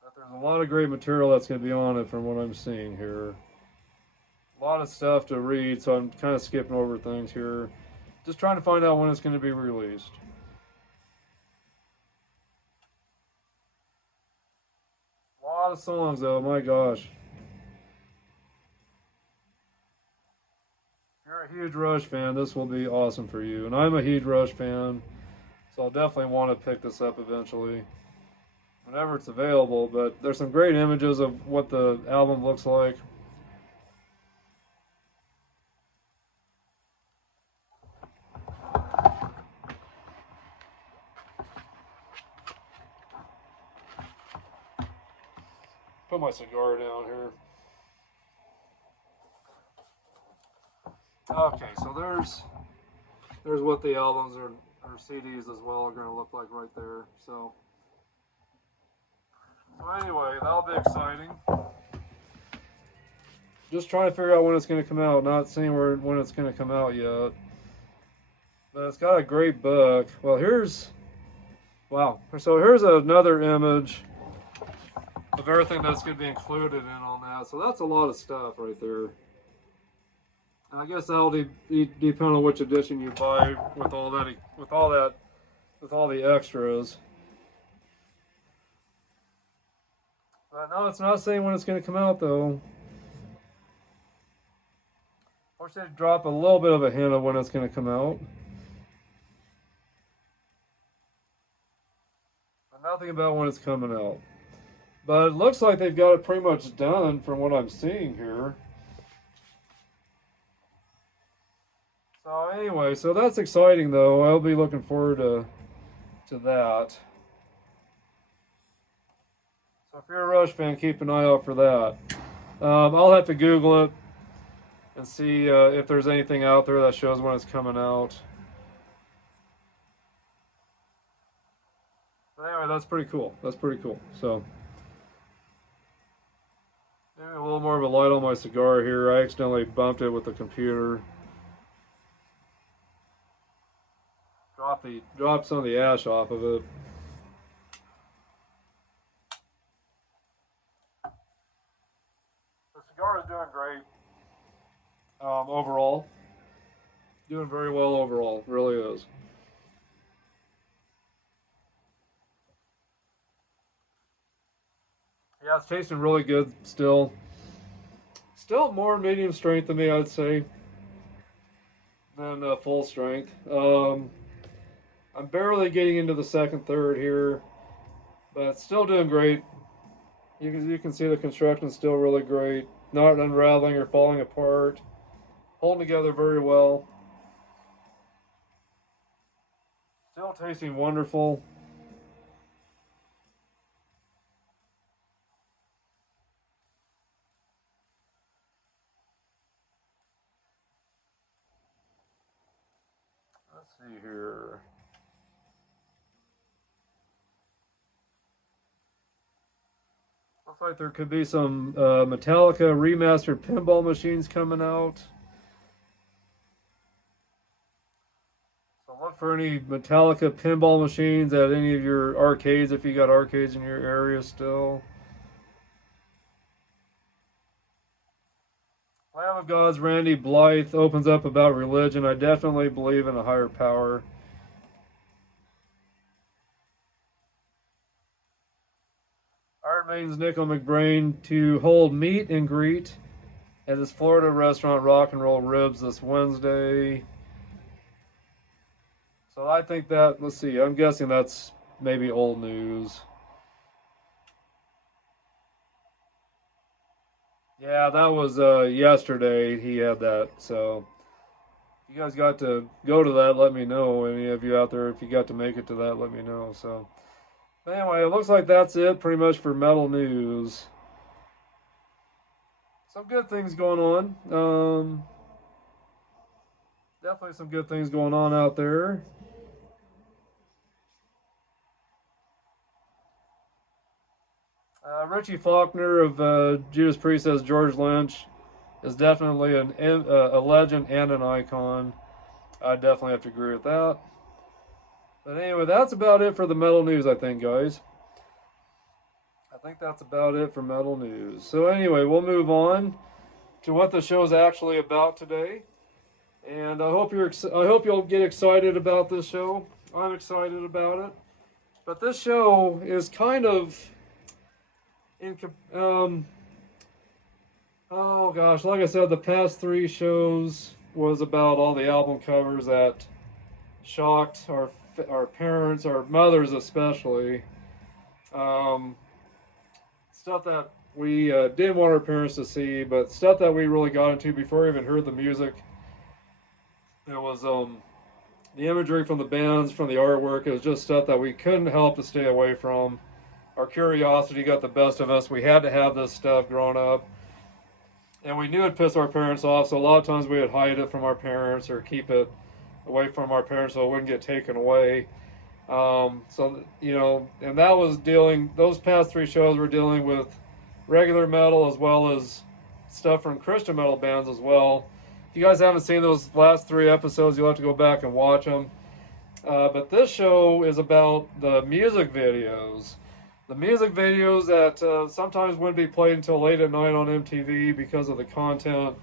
But there's a lot of great material that's going to be on it from what I'm seeing here. A lot of stuff to read, so I'm kind of skipping over things here. Just trying to find out when it's going to be released. A lot of songs, though. My gosh. If you're a huge Rush fan, this will be awesome for you. And I'm a huge Rush fan, so I'll definitely want to pick this up eventually, whenever it's available. But there's some great images of what the album looks like. Put my cigar down here. Okay, so there's what the albums or CDs as well are going to look like right there. So anyway, that'll be exciting. Just trying to figure out when it's going to come out. Not seeing when it's going to come out yet. But it's got a great book. Well, wow. So here's another image of everything that's going to be included in on that. So that's a lot of stuff right there. I guess that'll depend on which edition you buy with all the extras. But no, it's not saying when it's going to come out though. I wish they'd drop a little bit of a hint of when it's going to come out. But nothing about when it's coming out. But it looks like they've got it pretty much done from what I'm seeing here. So anyway, so that's exciting though. I'll be looking forward to that. So if you're a Rush fan, keep an eye out for that. I'll have to Google it and see if there's anything out there that shows when it's coming out. But anyway, that's pretty cool. That's pretty cool. So maybe a little more of a light on my cigar here. I accidentally bumped it with the computer. Drop some of the ash off of it. The cigar is doing great overall. Doing very well overall, really is. Yeah, it's tasting really good still. Still more medium strength than me, I'd say, than full strength. I'm barely getting into the second, third here, but it's still doing great. You can see the construction is still really great. Not unraveling or falling apart. Holding together very well. Still tasting wonderful. Let's see here. Looks like there could be some Metallica remastered pinball machines coming out. So look for any Metallica pinball machines at any of your arcades if you got arcades in your area still. Lamb of God's Randy Blythe opens up about religion. I definitely believe in a higher power. Iron Maiden's Nickel McBrain to hold meet and greet at his Florida restaurant Rock and Roll Ribs this Wednesday. So I think that, let's see, I'm guessing that's maybe old news. Yeah, that was yesterday he had that. So if you guys got to go to that, let me know. Any of you out there, if you got to make it to that, let me know. So but anyway, it looks like that's it pretty much for metal news. Some good things going on. Definitely some good things going on out there. Richie Faulkner of Judas Priest says George Lynch is definitely a legend and an icon. I definitely have to agree with that. But anyway, that's about it for the metal news, I think, guys. I think that's about it for metal news. So anyway, we'll move on to what the show is actually about today. And I hope you'll get excited about this show. I'm excited about it. But this show is kind of in oh gosh, like I said, the past three shows was about all the album covers that shocked our parents, our mothers especially. Um, Stuff that we didn't want our parents to see, but stuff that we really got into before we even heard the music. It was the imagery from the bands, from the artwork. It was just stuff that we couldn't help to stay away from. Our curiosity got the best of us. We had to have this stuff growing up. And we knew it'd piss our parents off, so a lot of times we would hide it from our parents or keep it away from our parents so it wouldn't get taken away. So, you know, and that was those past three shows were dealing with regular metal as well as stuff from Christian metal bands as well. If you guys haven't seen those last three episodes, you'll have to go back and watch them. But this show is about the music videos. The music videos that sometimes wouldn't be played until late at night on MTV because of the content.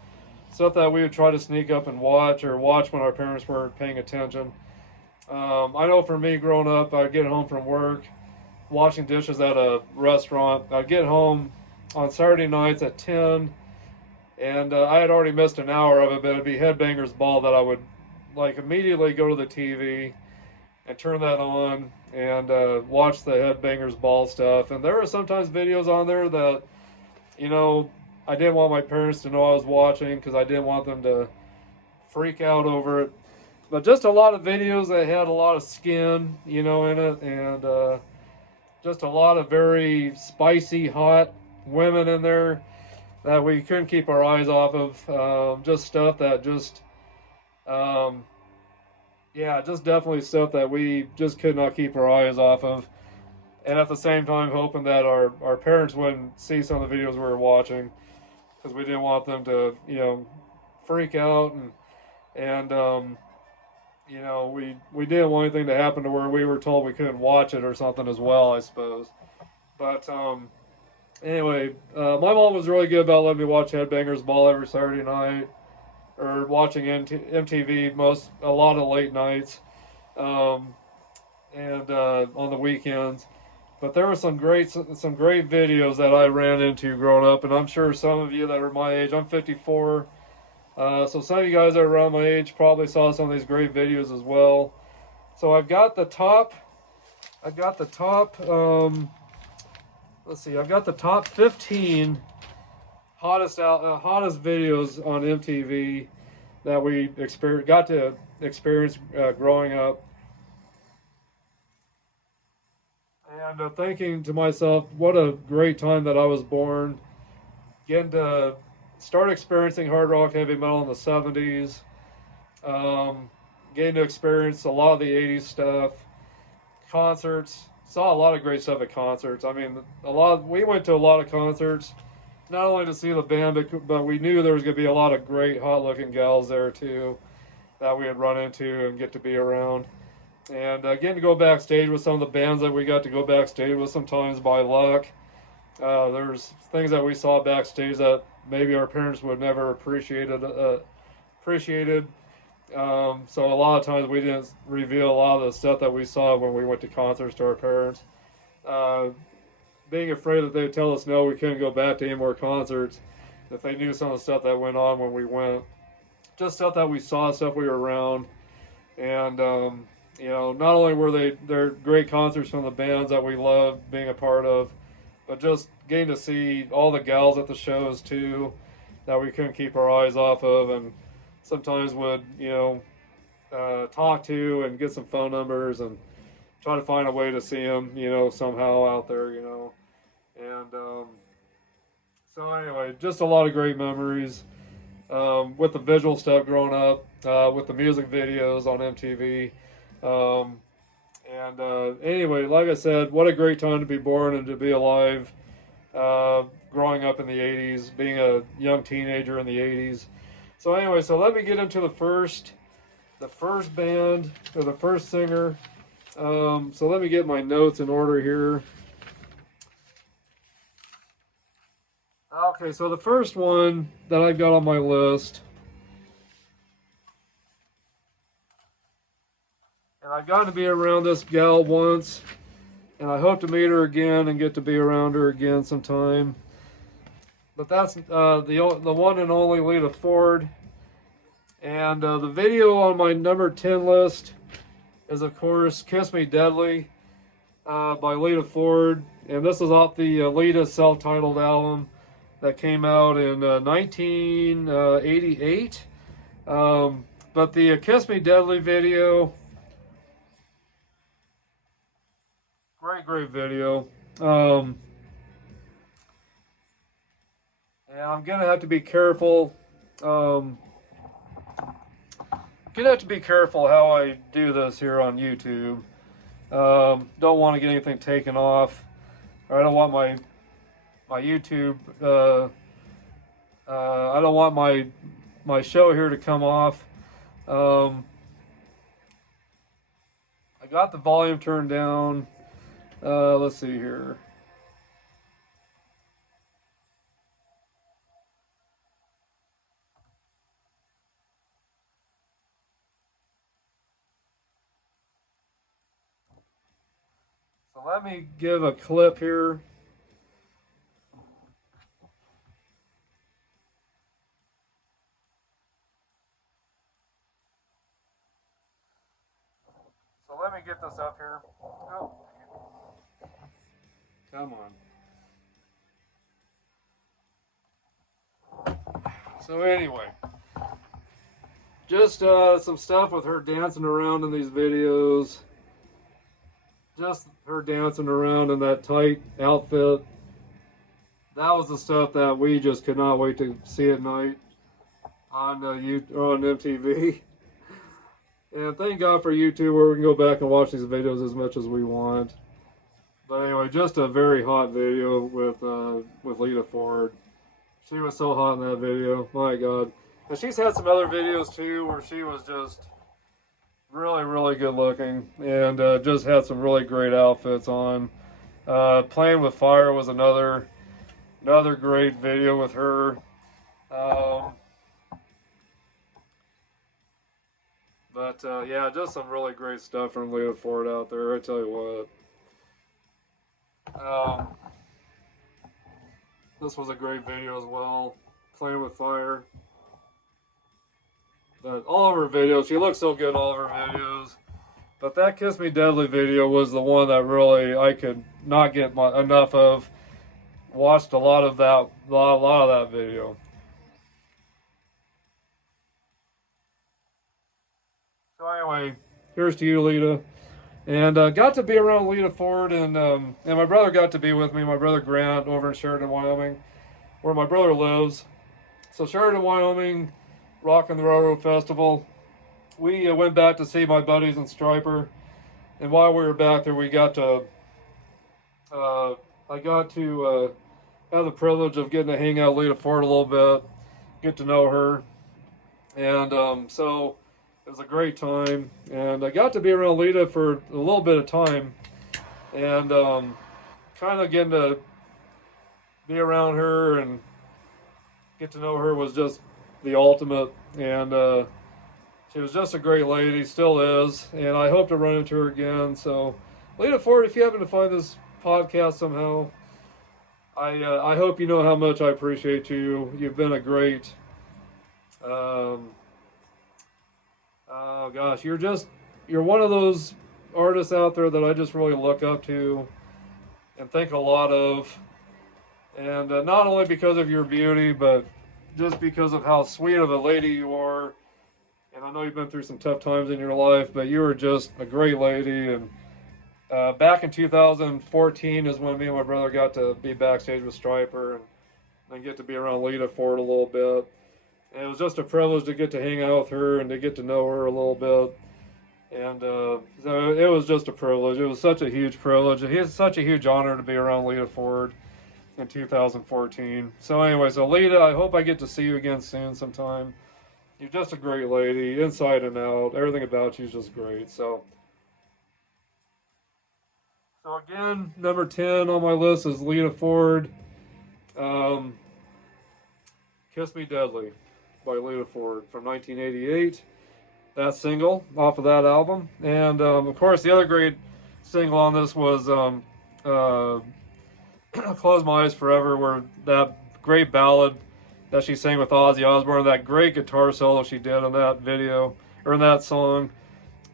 Stuff that we would try to sneak up and watch or watch when our parents weren't paying attention. I know for me growing up, I'd get home from work, washing dishes at a restaurant. I'd get home on Saturday nights at 10, and I had already missed an hour of it, but it'd be Headbangers Ball that I would like immediately go to the TV and turn that on and watch the Headbangers Ball stuff. And there were sometimes videos on there that, you know, I didn't want my parents to know I was watching because I didn't want them to freak out over it. But just a lot of videos that had a lot of skin, you know, in it, and just a lot of very spicy, hot women in there that we couldn't keep our eyes off of. Just stuff that um, yeah, just definitely stuff that we just could not keep our eyes off of. And at the same time, hoping that our parents wouldn't see some of the videos we were watching because we didn't want them to, you know, freak out and you know, we didn't want anything to happen to where we were told we couldn't watch it or something as well, I suppose. But anyway, my mom was really good about letting me watch Headbangers Ball every Saturday night, or watching MTV a lot of late nights, um, and on the weekends. But there were some great videos that I ran into growing up, and I'm sure some of you that are my age. I'm 54. So some of you guys that are around my age probably saw some of these great videos as well. So I've got the top, let's see, I've got the top 15 hottest videos on MTV that we got to experience growing up. And thinking to myself, what a great time that I was born, getting to start experiencing hard rock, heavy metal in the 70s, getting to experience a lot of the 80's stuff, concerts, saw a lot of great stuff at concerts. I mean, we went to a lot of concerts, not only to see the band, but we knew there was going to be a lot of great hot looking gals there too that we would run into and get to be around. And getting to go backstage with some of the bands that we got to go backstage with sometimes by luck. There's things that we saw backstage that maybe our parents would never appreciated. So a lot of times we didn't reveal a lot of the stuff that we saw when we went to concerts to our parents. Uh, Being afraid that they'd tell us no, we couldn't go back to any more concerts if they knew some of the stuff that went on when we went. Just stuff that we saw, stuff we were around, and not only were they're great concerts from the bands that we loved being a part of, but just getting to see all the gals at the shows too, that we couldn't keep our eyes off of, and sometimes would talk to and get some phone numbers and try to find a way to see them, somehow out there, and so anyway, just a lot of great memories. With the visual stuff growing up, with the music videos on MTV. Anyway, like I said, what a great time to be born and to be alive, growing up in the 80s, being a young teenager in the 80s. So anyway, so let me get into the first band, or the first singer. So let me get my notes in order here. Okay, so the first one that I've got on my list, and I've gotten to be around this gal once, and I hope to meet her again and get to be around her again sometime. But that's the one and only Lita Ford. And the video on my number 10 list is, of course, Kiss Me Deadly by Lita Ford. And this is off the Lita self-titled album that came out in 1988. But the Kiss Me Deadly video, great video. And I'm gonna have to be careful. Gonna have to be careful how I do this here on YouTube. Don't want to get anything taken off. Or I don't want my YouTube. I don't want my show here to come off. I got the volume turned down. Let's see here. So let me give a clip here. So let me get this up here. Oh, come on. So anyway, just some stuff with her dancing around in these videos. Just her dancing around in that tight outfit. That was the stuff that we just could not wait to see at night on MTV. And thank God for YouTube, where we can go back and watch these videos as much as we want. But anyway, just a very hot video with Lita Ford. She was so hot in that video, my God. And she's had some other videos too, where she was just really good looking, and just had some really great outfits on. Playing with Fire was another great video with her. Yeah, just some really great stuff from Lita Ford out there, I tell you what. This was a great video as well, Playing with Fire. But all of her videos, she looks so good in all of her videos. But that Kiss Me Deadly video was the one that really I could not get enough of. Watched a lot of that video. So anyway, here's to you, Lita. And got to be around Lita Ford, and my brother got to be with me. My brother Grant over in Sheridan, Wyoming, where my brother lives. So Sheridan, Wyoming, Rock and the Railroad Festival. We went back to see my buddies in Striper, and while we were back there, we got to. I got to have the privilege of getting to hang out with Lita Ford a little bit, get to know her, and so it was a great time. And I got to be around Lita for a little bit of time, and kind of getting to be around her and get to know her was just the ultimate. And she was just a great lady, still is. And I hope to run into her again. So, Lita Ford, if you happen to find this podcast somehow, I hope you know how much I appreciate you. You've been a great. Um, oh gosh, you're one of those artists out there that I just really look up to and think a lot of. And not only because of your beauty, but just because of how sweet of a lady you are. And I know you've been through some tough times in your life, but you were just a great lady. And back in 2014 is when me and my brother got to be backstage with Striper and then get to be around Lita Ford a little bit. And it was just a privilege to get to hang out with her and to get to know her a little bit. And so it was just a privilege. It was such a huge privilege. It's such a huge honor to be around Lita Ford in 2014. So anyway, so Lita, I hope I get to see you again soon sometime. You're just a great lady, inside and out. Everything about you is just great. So again, number 10 on my list is Lita Ford. Um, Kiss Me Deadly by Lita Ford from 1988. That single off of that album. And of course, the other great single on this was uh, Close My Eyes Forever, where that great ballad that she sang with Ozzy Osbourne, that great guitar solo she did in that video, or in that song.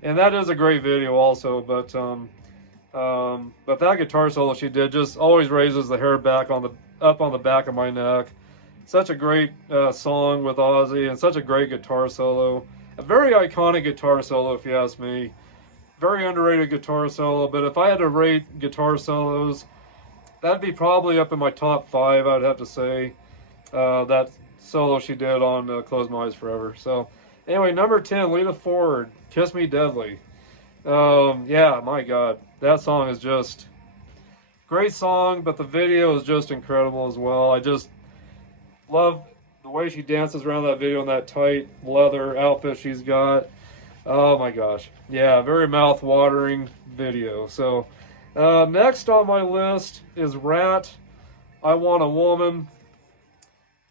And that is a great video also, but that guitar solo she did just always raises the hair back up on the back of my neck. Such a great song with Ozzy, and such a great guitar solo. A very iconic guitar solo, if you ask me. Very underrated guitar solo, but if I had to rate guitar solos, that'd be probably up in my top 5, I'd have to say. That solo she did on Close My Eyes Forever. So, anyway, number 10, Lita Ford, Kiss Me Deadly. Yeah, my God, that song is just great song, but the video is just incredible as well. I just love the way she dances around that video in that tight leather outfit she's got. Oh my gosh. Yeah, very mouth-watering video. So, next on my list is Rat, I Want a Woman.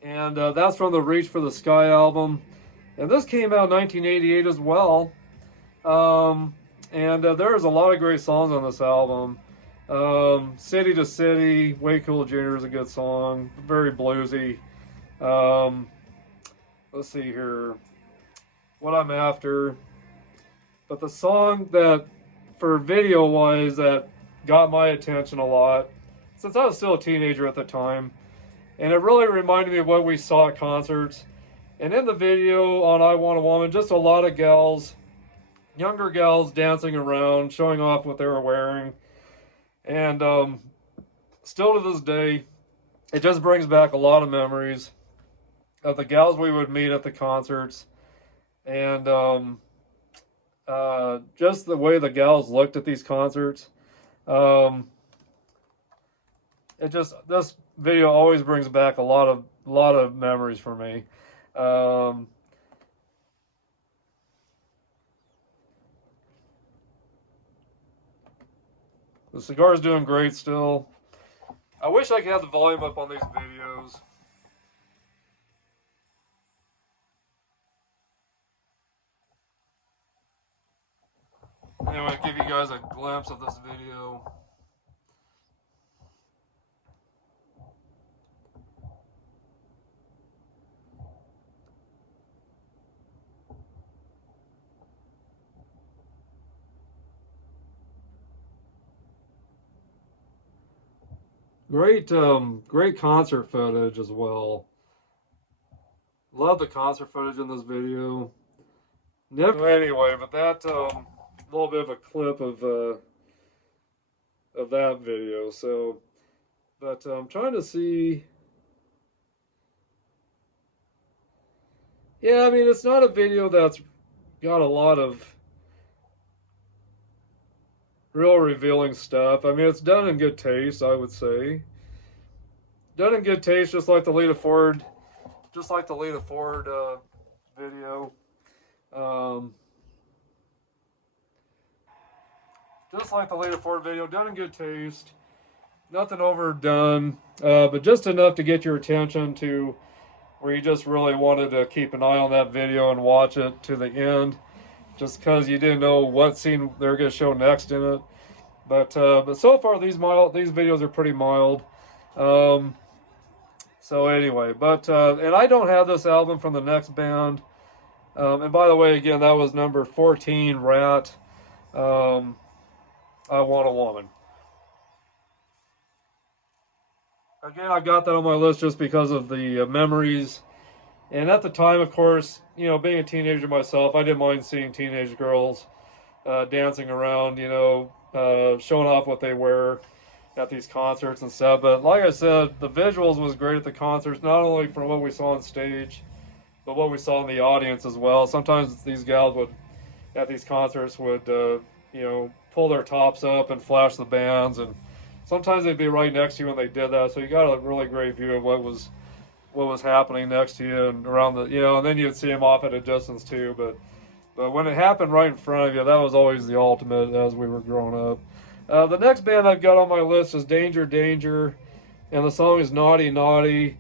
And that's from the Reach for the Sky album. And this came out in 1988 as well. And there's a lot of great songs on this album. City to City, Way Cool Jr. is a good song. Very bluesy. Let's see here. What I'm After. But the song that, for video-wise, that got my attention a lot, since I was still a teenager at the time, and it really reminded me of what we saw at concerts. And in the video on I Want a Woman, just a lot of gals, younger gals dancing around, showing off what they were wearing. And still to this day, it just brings back a lot of memories of the gals we would meet at the concerts. And just the way the gals looked at these concerts. This video always brings back a lot of memories for me. The cigar's doing great still. I wish I could have the volume up on these videos. Anyway, give you guys a glimpse of this video. Great concert footage as well. Love the concert footage in this video. Never anyway, but that little bit of a clip of that video. So, but I'm trying to see. Yeah, I mean, it's not a video that's got a lot of real revealing stuff. I mean, it's done in good taste, I would say. Done in good taste, just like the Lita Ford video. Just like the Lita Ford video, done in good taste. nothing overdone, but just enough to get your attention to where you just really wanted to keep an eye on that video and watch it to the end, just because you didn't know what scene they're going to show next in it. But so far these videos are pretty mild. Um, so anyway, and I don't have this album from the next band. And by the way, again, that was number 14, Rat. Um, I Want a Woman. Again, I got that on my list just because of the memories. And at the time, of course, being a teenager myself, I didn't mind seeing teenage girls dancing around, showing off what they wear at these concerts and stuff. But like I said, the visuals was great at the concerts, not only from what we saw on stage, but what we saw in the audience as well. Sometimes these gals would, at these concerts, would pull their tops up and flash the bands, and sometimes they'd be right next to you when they did that. So you got a really great view of what was happening next to you and around and then you'd see them off at a distance too. But when it happened right in front of you, that was always the ultimate as we were growing up. The next band I've got on my list is Danger Danger, and the song is Naughty Naughty.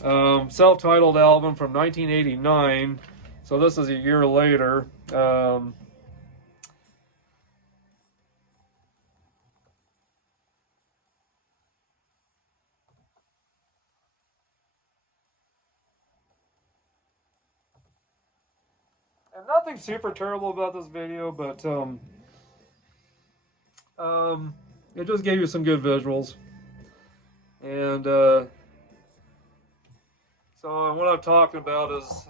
Self-titled album from 1989, so this is a year later. And nothing super terrible about this video, but it just gave you some good visuals. And so what I'm talking about is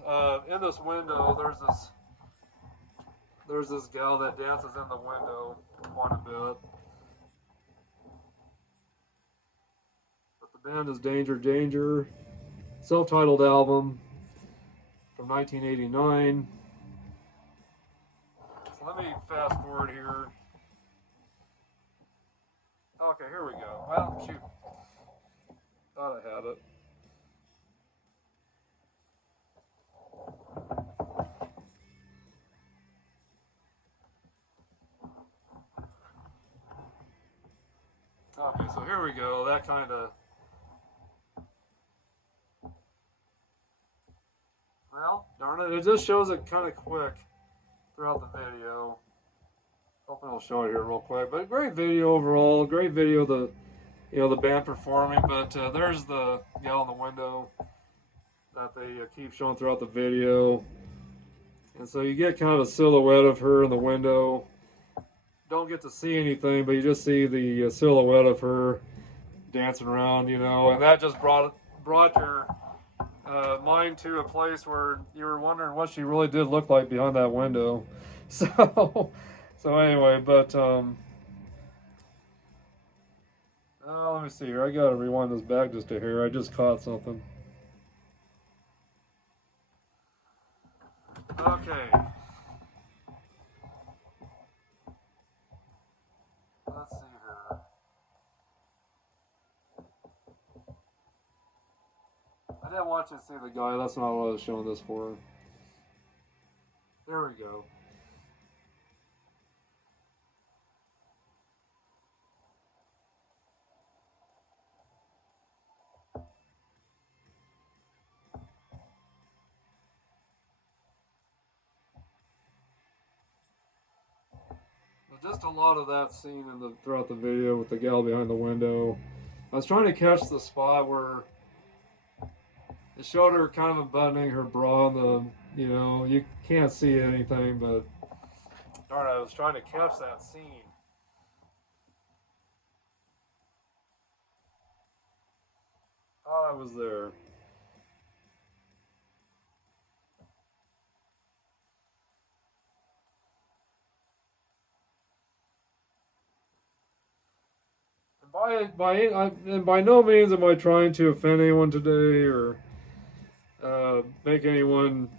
in this window, there's this gal that dances in the window quite a bit. But the band is Danger Danger, self-titled album from 1989. So let me fast forward here. Okay, here we go. Well, shoot. Thought I had it. Okay, so here we go. That kind of. Well, darn it. It just shows it kind of quick throughout the video. Hoping I'll show it here real quick. But great video overall. Great video. The band performing. But there's the gal in the window that they keep showing throughout the video. And so you get kind of a silhouette of her in the window. Don't get to see anything, but you just see the silhouette of her dancing around, and that just brought your mind to a place where you were wondering what she really did look like behind that window. So anyway, but let me see here. I gotta rewind this back just a hair. I just caught something. Okay. Let's see here. I didn't want you to see the guy. That's not what I was showing this for. There we go. Just a lot of that scene throughout the video with the gal behind the window. I was trying to catch the spot where it showed her kind of unbuttoning her bra on you can't see anything, but darn it, I was trying to catch that scene. Oh, I was there. And by no means am I trying to offend anyone today or make anyone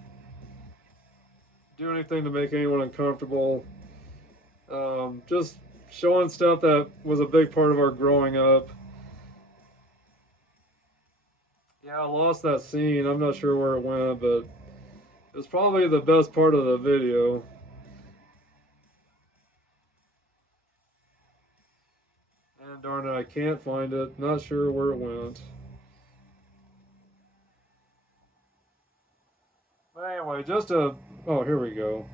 do anything to make anyone uncomfortable. Just showing stuff that was a big part of our growing up. Yeah, I lost that scene. I'm not sure where it went, but it was probably the best part of the video. darn it, I can't find it. Not sure where it went. But anyway, just a... Oh, here we go.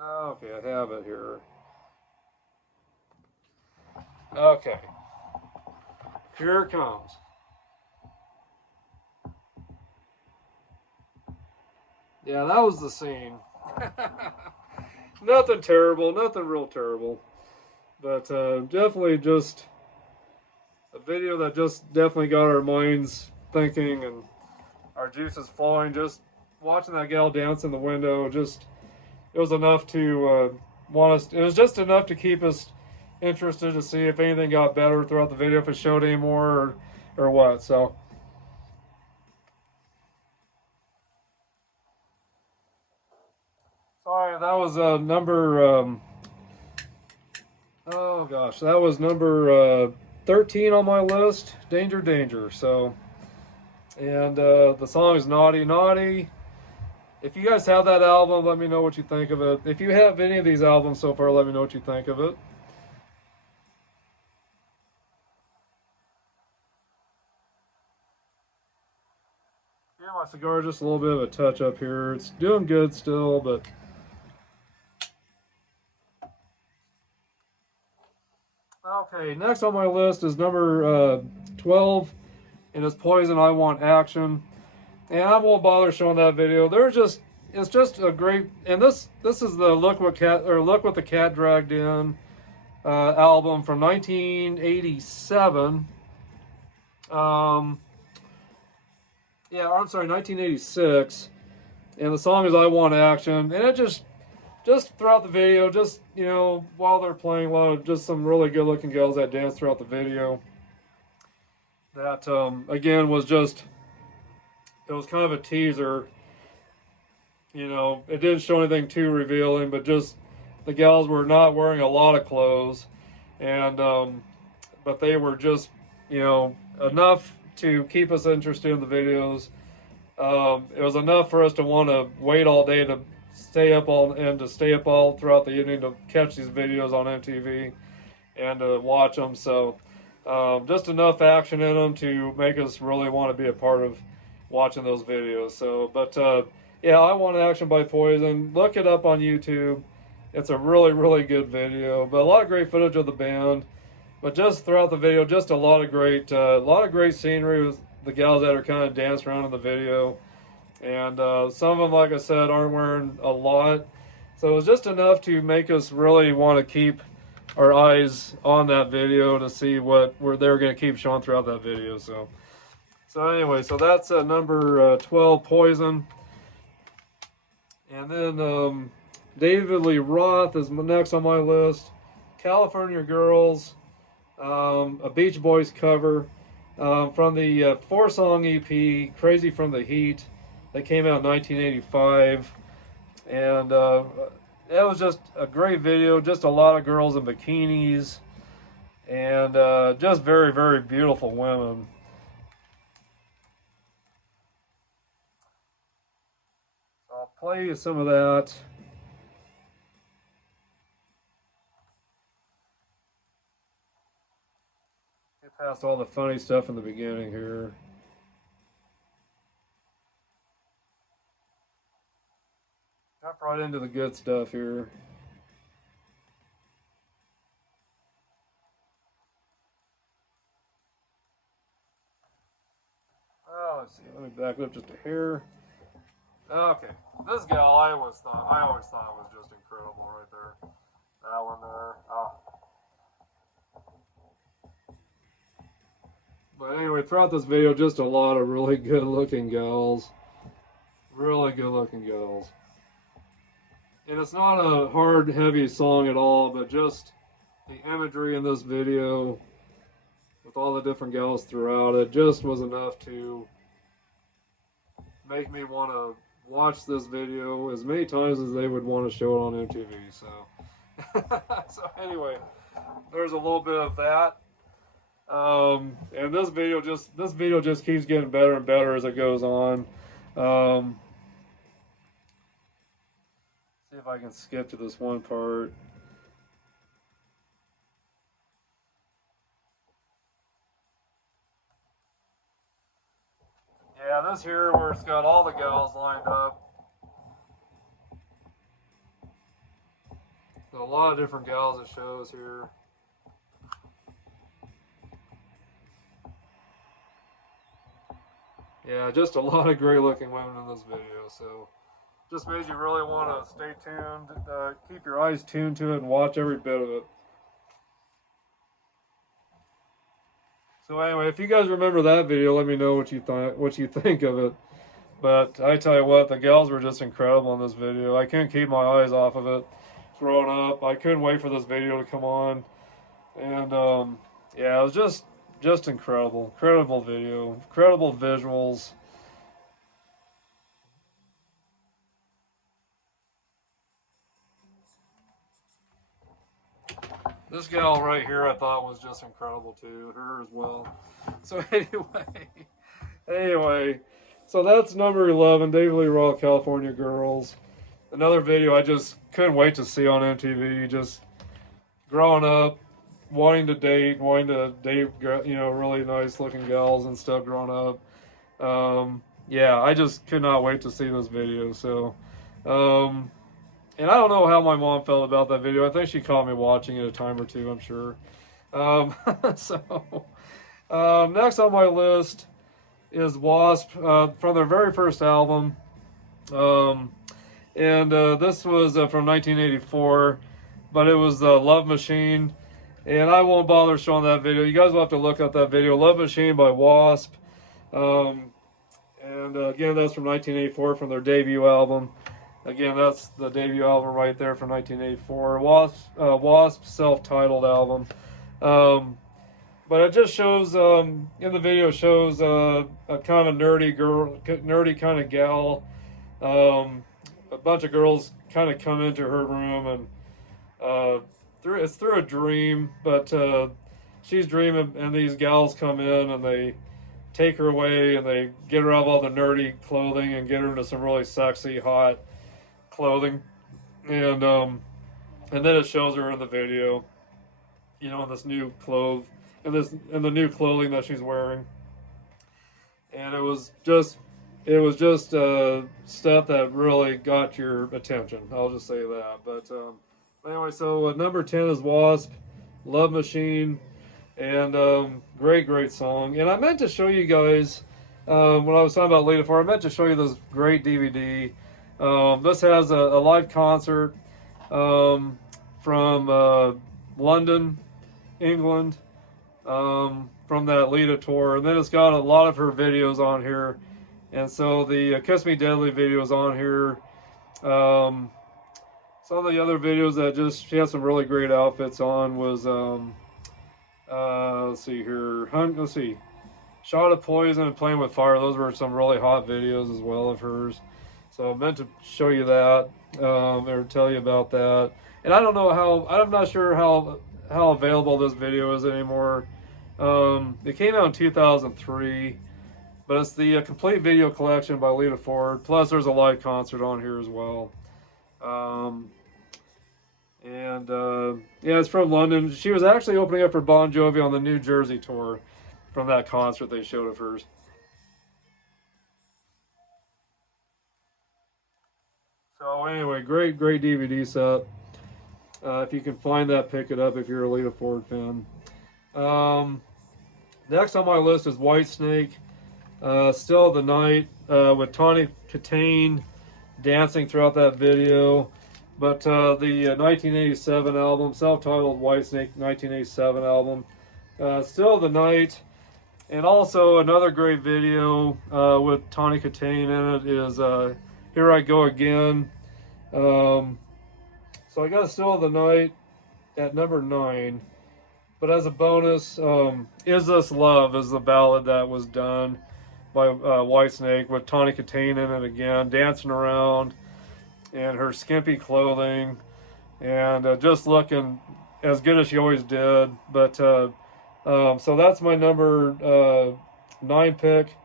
Okay, I have it here. Okay. Here it comes. Yeah, that was the scene. Nothing terrible, nothing real terrible. But definitely just a video that just definitely got our minds thinking and our juices flowing. Just watching that gal dance in the window, just it was enough to want us. It was just enough to keep us interested to see if anything got better throughout the video, if it showed any more or what. So. Sorry, that was number. Oh gosh, that was number 13 on my list. Danger, danger. So, and the song is Naughty, Naughty. If you guys have that album, let me know what you think of it. If you have any of these albums so far, let me know what you think of it. Yeah, my cigar just a little bit of a touch up here. It's doing good still, but okay. Next on my list is number 12, and it's Poison. I Want Action. And I won't bother showing that video. It's just a great, and this is the Look What the Cat Dragged In album from 1987. Yeah, I'm sorry, 1986. And the song is I Want Action. And it just throughout the video, just, while they're playing, a lot of just some really good looking girls that dance throughout the video. That, again, it was kind of a teaser. It didn't show anything too revealing, but just the gals were not wearing a lot of clothes. And, but they were just, enough to keep us interested in the videos. It was enough for us to want to wait all day to stay up all throughout the evening to catch these videos on MTV and to watch them. So just enough action in them to make us really want to be a part of watching those videos. So, but yeah, I Want Action by Poison. Look it up on YouTube. It's a really, really good video, but a lot of great footage of the band. But just throughout the video, just a lot of great scenery with the gals that are kind of dancing around in the video. And some of them, like I said, aren't wearing a lot. So it was just enough to make us really want to keep our eyes on that video to see what they're going to keep showing throughout that video. So anyway, so that's number 12, Poison. And then David Lee Roth is next on my list. California Girls, a Beach Boys cover from the 4-song EP, Crazy from the Heat, that came out in 1985. And it was just a great video, just a lot of girls in bikinis, and just very, very beautiful women. So I'll play you some of that. Get past all the funny stuff in the beginning here. Jump right into the good stuff here. Oh, let's see. Let me back up just a hair. Okay, this gal I always thought was just incredible right there. That one there. Oh. But anyway, throughout this video, just a lot of really good looking gals. Really good looking gals. And it's not a hard, heavy song at all, but just the imagery in this video with all the different gals throughout it just was enough to make me want to watch this video as many times as they would want to show it on MTV. So, so anyway, there's a little bit of that. And this video just keeps getting better and better as it goes on. See if I can skip to this one part. Yeah, this here where it's got all the gals lined up. So a lot of different gals it shows here. Yeah, just a lot of great looking women in this video. So just made you really want to stay tuned, keep your eyes tuned to it and watch every bit of it. So anyway, if you guys remember that video, let me know what you think of it. But I tell you what, the gals were just incredible in this video. I couldn't keep my eyes off of it growing up. I couldn't wait for this video to come on. And yeah, it was just incredible. Incredible video, incredible visuals. This gal right here I thought was just incredible too, her as well. So anyway, so that's number 11, David Lee Roth, California Girls. Another video I just couldn't wait to see on MTV, just growing up, wanting to date, you know, really nice looking gals and stuff growing up. Yeah, I just could not wait to see this video, so, and I don't know how my mom felt about that video. I think she caught me watching it a time or two, I'm sure. So, next on my list is Wasp, from their very first album. This was from 1984, but it was Love Machine. And I won't bother showing that video. You guys will have to look up that video. Love Machine by Wasp. Again, that's from 1984, from their debut album. Again, that's the debut album right there from 1984. Wasp's self-titled album. But it just shows, in the video, shows a kind of nerdy kind of gal. A bunch of girls kind of come into her room, and it's through a dream, but she's dreaming, and these gals come in and they take her away, and they get her out of all the nerdy clothing and get her into some really sexy, hot clothing, and then it shows her in the video, you know, in this new in the new clothing that she's wearing, and it was just stuff that really got your attention. I'll just say that. But anyway, so number 10 is Wasp, Love Machine, and great song. And I meant to show you guys, when I was talking about Lita Ford, I meant to show you this great DVD. This has a live concert from London, England, from that Lita tour. And then it's got a lot of her videos on here. And so the Kiss Me Deadly video is on here. Some of the other videos that she had some really great outfits on was, let's see here, let's see, Shot of Poison and Playing with Fire. Those were some really hot videos as well of hers. So I meant to show you that, or tell you about that. And I don't know I'm not sure how available this video is anymore. It came out in 2003. But it's the complete video collection by Lita Ford. Plus, there's a live concert on here as well. Yeah, it's from London. She was actually opening up for Bon Jovi on the New Jersey tour from that concert they showed of hers. So anyway, great DVD set. If you can find that, pick it up if you're a Lita Ford fan. Next on my list is Whitesnake. Still the Night, with Tawny Katane dancing throughout that video. But the 1987 album, self-titled Whitesnake 1987 album, Still the Night. And also another great video with Tawny Katane in it is Here I Go Again. So I got Still the Night at number 9. But as a bonus, Is This Love is the ballad that was done by Whitesnake with Tawny Katane in it again, dancing around in her skimpy clothing, and just looking as good as she always did. But so that's my number 9 pick.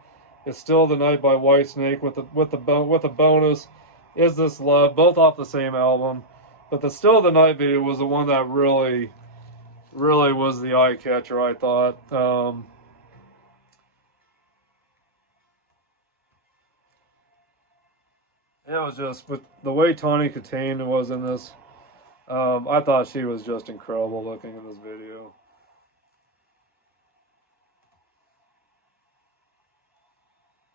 It's Still the Night by Whitesnake with the bonus Is This Love, both off the same album. But the Still the Night video was the one that really was the eye catcher, I thought. It was just, with the way Tawny Katane was in this, I thought she was just incredible looking in this video.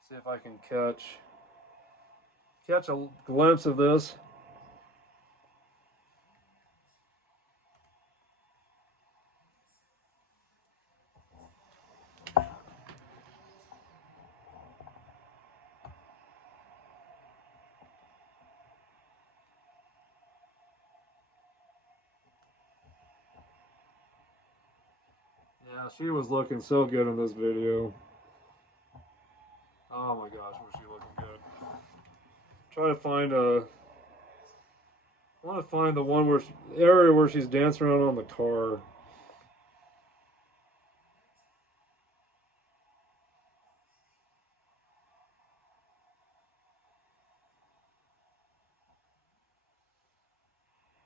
See if I can catch a glimpse of this. Yeah, she was looking so good in this video. Oh my gosh, was she looking good. Try to find I want to find the one area where she's dancing around on the car.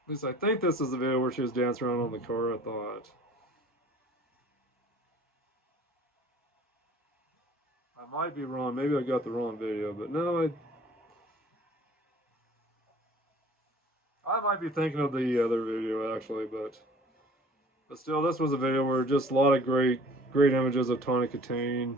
At least I think this is the video where she was dancing around on the car, I thought. I might be wrong. Maybe I got the wrong video, but no, I might be thinking of the other video actually, but still, this was a video where just a lot of great images of Tawny Katane.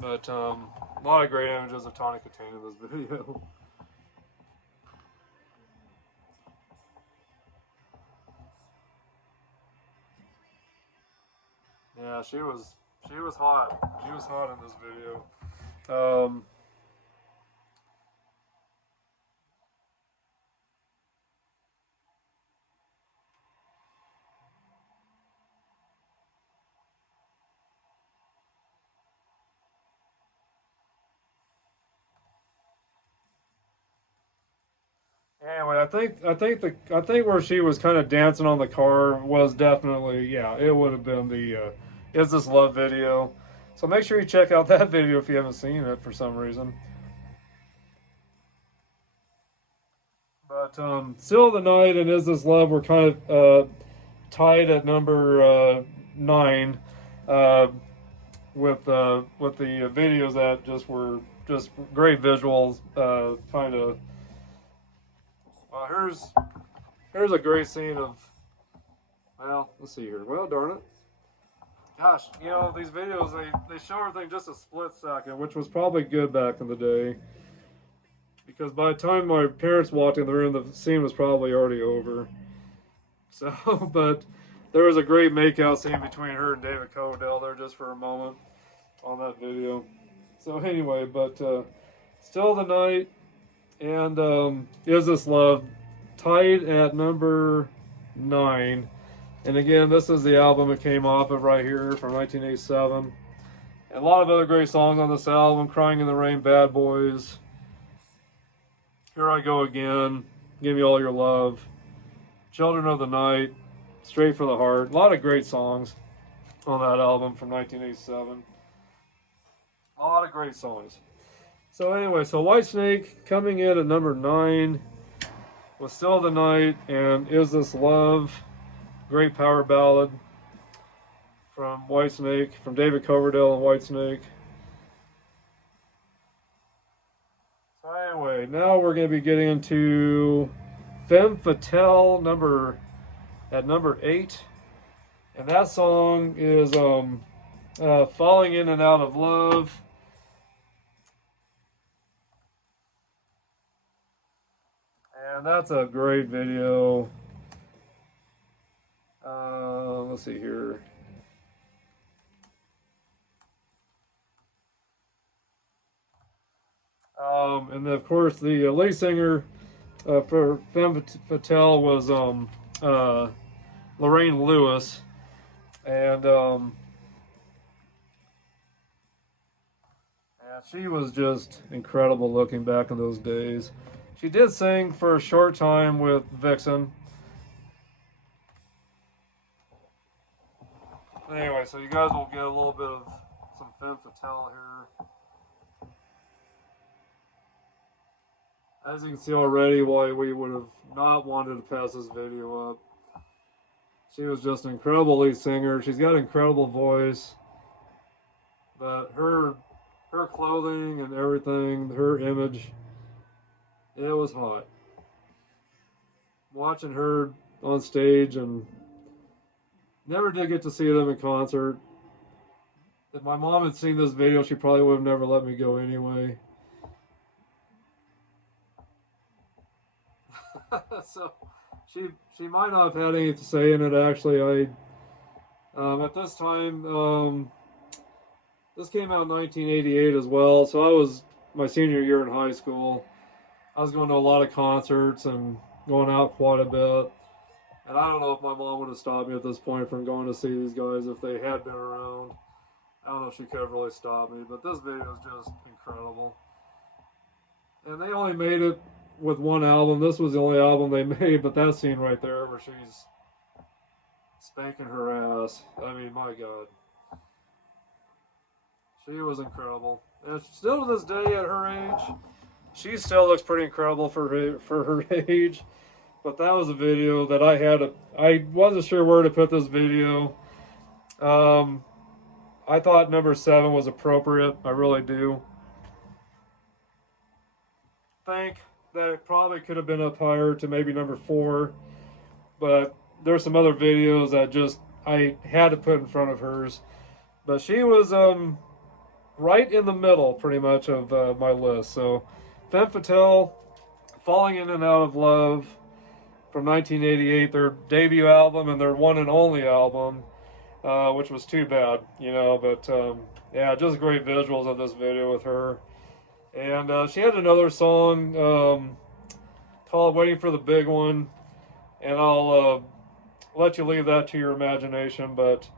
But a lot of great images of Tawny Katane in this video. Yeah, she was hot. She was hot in this video. Anyway, I think where she was kind of dancing on the car was definitely, yeah, it would have been the Is This Love video. So make sure you check out that video if you haven't seen it for some reason. But Still the Night and Is This Love were kind of tied at number 9 with the videos that just were just great visuals. Kind of. Here's a great scene of. Well, let's see here. Well, darn it. Gosh, you know, these videos, they show everything just a split second, which was probably good back in the day. Because by the time my parents walked in the room, the scene was probably already over. So, but there was a great makeout scene between her and David Coverdale there just for a moment on that video. So anyway, but Still the Night and Is This Love tied at number 9. And again, this is the album it came off of right here from 1987. And a lot of other great songs on this album: Crying in the Rain, Bad Boys, Here I Go Again, Give Me All Your Love, Children of the Night, Straight for the Heart. A lot of great songs on that album from 1987. A lot of great songs. So anyway, so Whitesnake coming in at number 9 was Still the Night and Is This Love. Great power ballad from Whitesnake, from David Coverdale and Whitesnake. So anyway, now we're going to be getting into Femme Fatale at number 8. And that song is Falling In and Out of Love. And that's a great video. Let's see here. And then of course the lead singer for Femme Fatale was Lorraine Lewis, and she was just incredible looking back in those days. She did sing for a short time with Vixen. Anyway, so you guys will get a little bit of some femme fatale here. As you can see already, why we would have not wanted to pass this video up. She was just an incredible lead singer. She's got an incredible voice. But her clothing and everything, her image, it was hot. Watching her on stage, and never did get to see them in concert. If my mom had seen this video, she probably would have never let me go anyway. So she might not have had anything to say in it. Actually, at this time, this came out in 1988 as well. So I was my senior year in high school. I was going to a lot of concerts and going out quite a bit. And I don't know if my mom would have stopped me at this point from going to see these guys if they had been around. I don't know if she could have really stopped me, but this video is just incredible. And they only made it with one album. This was the only album they made, but that scene right there where she's spanking her ass, I mean, my God. She was incredible. And still to this day at her age, she still looks pretty incredible for her age. But that was a video that I wasn't sure where to put this video. I thought number 7 was appropriate. I really do. Think that it probably could have been up higher to maybe number 4. But there's some other videos that just I had to put in front of hers. But she was right in the middle pretty much of my list. So Femme Fatale, Falling In and Out of Love from 1988, their debut album and their one and only album, which was too bad, you know, but yeah, just great visuals of this video with her. And she had another song called Waiting for the Big One, and I'll let you leave that to your imagination, but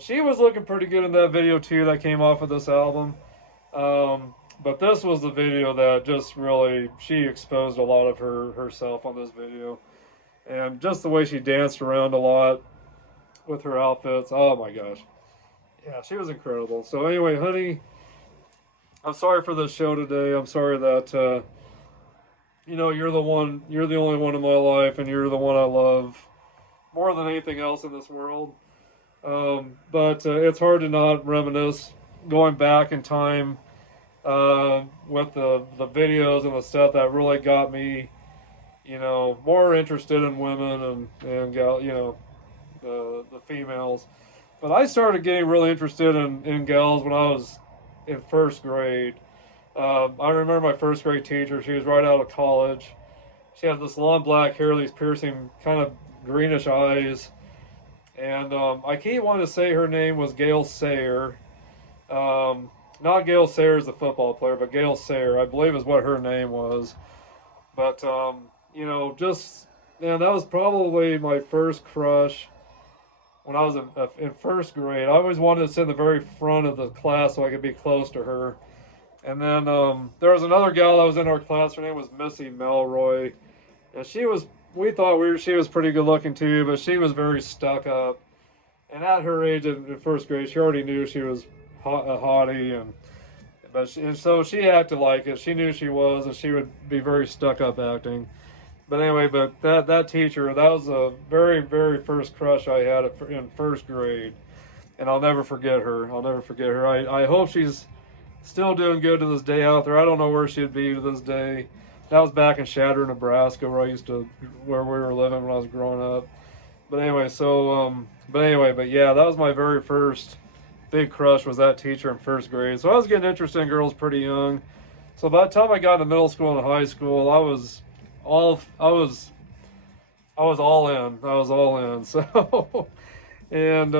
she was looking pretty good in that video too that came off of this album. But this was the video that just really, she exposed a lot of herself on this video. And just the way she danced around a lot with her outfits. Oh my gosh. Yeah, she was incredible. So anyway, honey, I'm sorry for this show today. I'm sorry that, you know, you're the only one in my life, and you're the one I love more than anything else in this world. But it's hard to not reminisce going back in time with the videos and the stuff that really got me, you know, more interested in women and you know, the females. But I started getting really interested in gals when I was in first grade. I remember my first grade teacher. She was right out of college. She had this long black hair, these piercing kind of greenish eyes. And I keep wanting to say her name was Gail Sayer. Not Gail Sayers, the football player, but Gail Sayer, I believe is what her name was. But, you know, just, man, that was probably my first crush when I was in first grade. I always wanted to sit in the very front of the class so I could be close to her. And then there was another gal that was in our class. Her name was Missy Melroy. And she was, she was pretty good looking too, but she was very stuck up. And at her age in first grade, she already knew she was a hottie, and so she acted like it. She knew she was, and she would be very stuck up acting. But anyway, but that teacher, that was a very, very first crush I had in first grade, and I'll never forget her. I'll never forget her. I hope she's still doing good to this day out there. I don't know where she'd be to this day. That was back in Shatter, Nebraska, where we were living when I was growing up. But anyway, but yeah, that was my very first big crush, was that teacher in first grade. So I was getting interested in girls pretty young. So by the time I got into middle school and high school, I was all in. So, and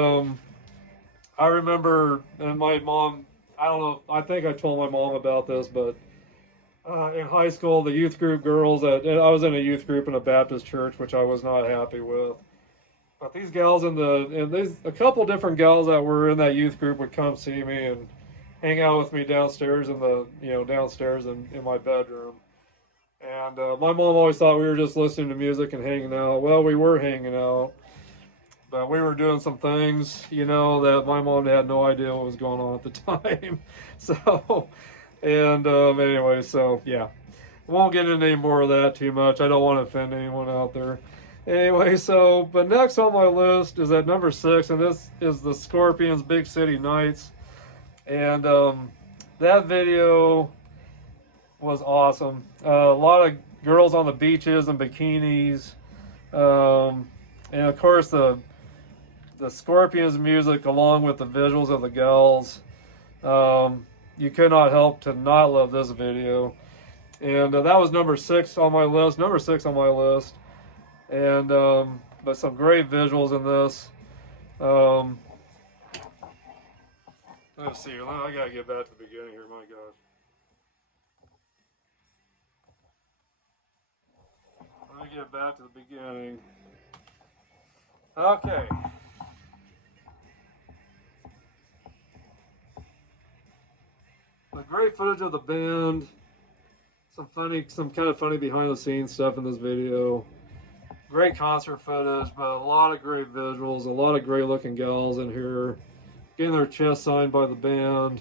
I remember, and my mom, I don't know, I think I told my mom about this, but in high school, the youth group girls, I was in a youth group in a Baptist church, which I was not happy with. But these gals there's a couple different gals that were in that youth group would come see me and hang out with me downstairs in my bedroom. And my mom always thought we were just listening to music and hanging out. Well, we were hanging out, but we were doing some things, you know, that my mom had no idea what was going on at the time. So, and anyway, so yeah, won't get into any more of that too much. I don't want to offend anyone out there. Anyway, so, but next on my list is at number 6, and this is the Scorpions' Big City Nights. And that video was awesome. A lot of girls on the beaches and bikinis. And of course, the Scorpions music along with the visuals of the gals. You could not help to not love this video. And that was number 6 on my list. Number 6 on my list. And but some great visuals in this. Let's see. I gotta get back to the beginning here. My God. Let me get back to the beginning. Okay. The great footage of the band. Some kind of funny behind the scenes stuff in this video. Great concert footage, but a lot of great visuals, a lot of great looking gals in here. Getting their chest signed by the band.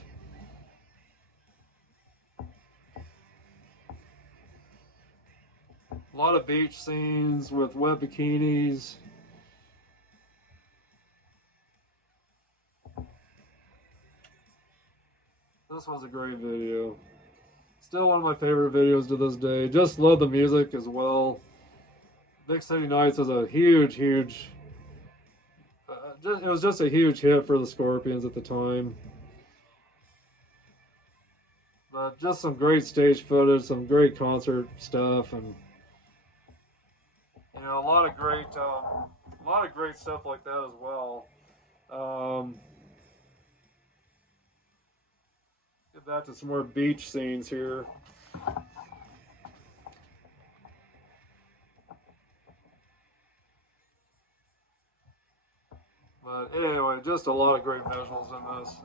A lot of beach scenes with wet bikinis. This was a great video. Still one of my favorite videos to this day. Just love the music as well. Big City Nights was a huge, it was just a huge hit for the Scorpions at the time. But just some great stage footage, some great concert stuff, and you know, a lot of great stuff like that as well. Get back to some more beach scenes here. But anyway, just a lot of great visuals in this.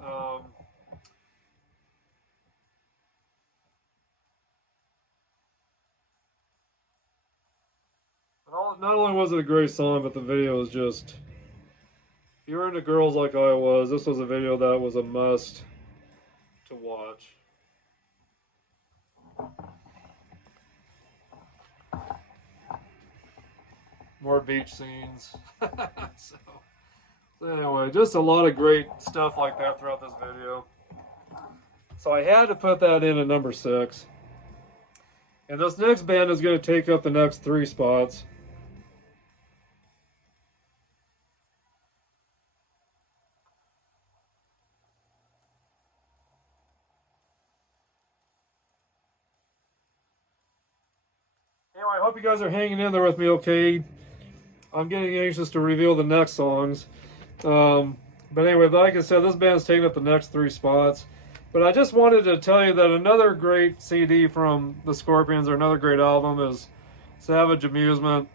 Not only was it a great song, but the video was just, if you were into girls like I was, this was a video that was a must to watch. More beach scenes. So anyway, just a lot of great stuff like that throughout this video. So I had to put that in at number 6. And this next band is going to take up the next 3 spots. Anyway, I hope you guys are hanging in there with me okay. I'm getting anxious to reveal the next songs. But anyway, like I said, this band's taking up the next 3 spots. But I just wanted to tell you that another great CD from the Scorpions, or another great album, is Savage Amusement.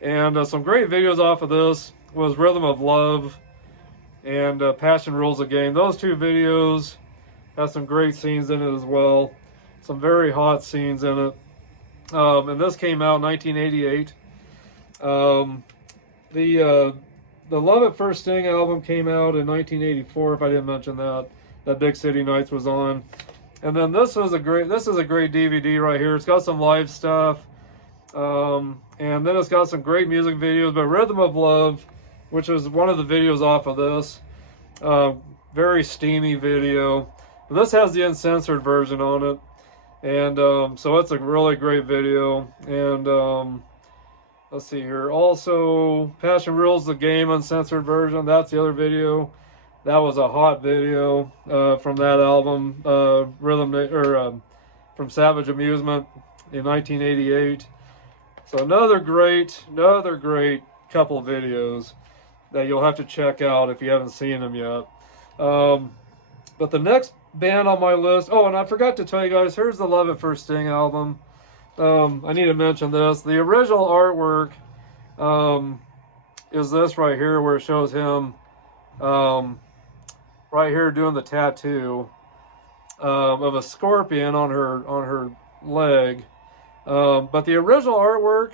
And some great videos off of this was Rhythm of Love and Passion Rules the Game. Those 2 videos have some great scenes in it as well. Some very hot scenes in it. And this came out in 1988. The Love at First Sting album came out in 1984, if I didn't mention that. That Big City Nights was on. And then this is a great DVD right here. It's got some live stuff. And then it's got some great music videos. But Rhythm of Love, which was one of the videos off of this, very steamy video. But this has the uncensored version on it. And so it's a really great video. And let's see here. Also, Passion Rules the Game uncensored version. That's the other video. That was a hot video from that album, from Savage Amusement in 1988. So another great couple videos that you'll have to check out if you haven't seen them yet. But the next band on my list, oh, and I forgot to tell you guys, here's the Love at First Sting album. I need to mention this. The original artwork is this right here, where it shows him right here doing the tattoo of a scorpion on her leg. But the original artwork,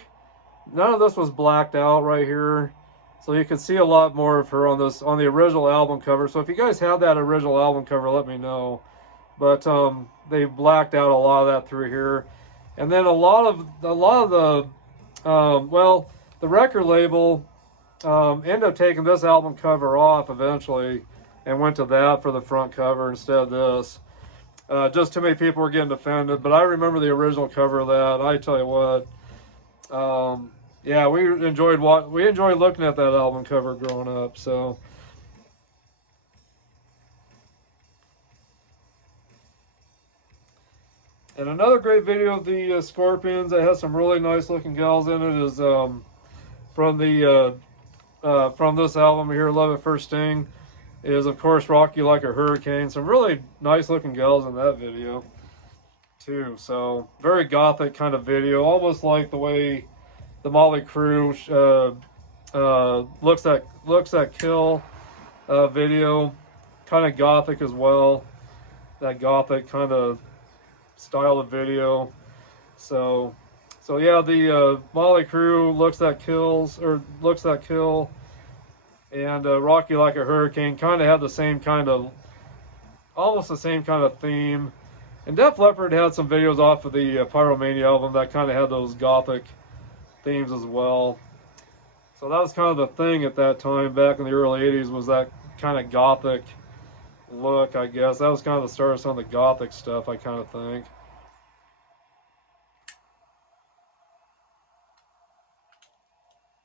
none of this was blacked out right here. So you can see a lot more of her on the original album cover. So if you guys have that original album cover, let me know. But they blacked out a lot of that through here. And then a lot of the well, the record label ended up taking this album cover off eventually and went to that for the front cover instead of this. Just too many people were getting offended, but I remember the original cover of that. I tell you what, yeah, we enjoyed looking at that album cover growing up. So, and another great video of the Scorpions that has some really nice looking gals in it is from this album here, Love at First Sting. Is of course Rock You Like a Hurricane. Some really nice looking gals in that video too. So very gothic kind of video, almost like the way the Motley Crue looks at Kill video, kind of gothic as well. That gothic kind of style of video. So yeah, the Motley Crue looks at Kill. And Rock You Like a Hurricane kind of had almost the same kind of theme. And Def Leppard had some videos off of the Pyromania album that kind of had those gothic themes as well. So that was kind of the thing at that time, back in the early 80s, was that kind of gothic look, I guess. That was kind of the start of some of the gothic stuff, I kind of think.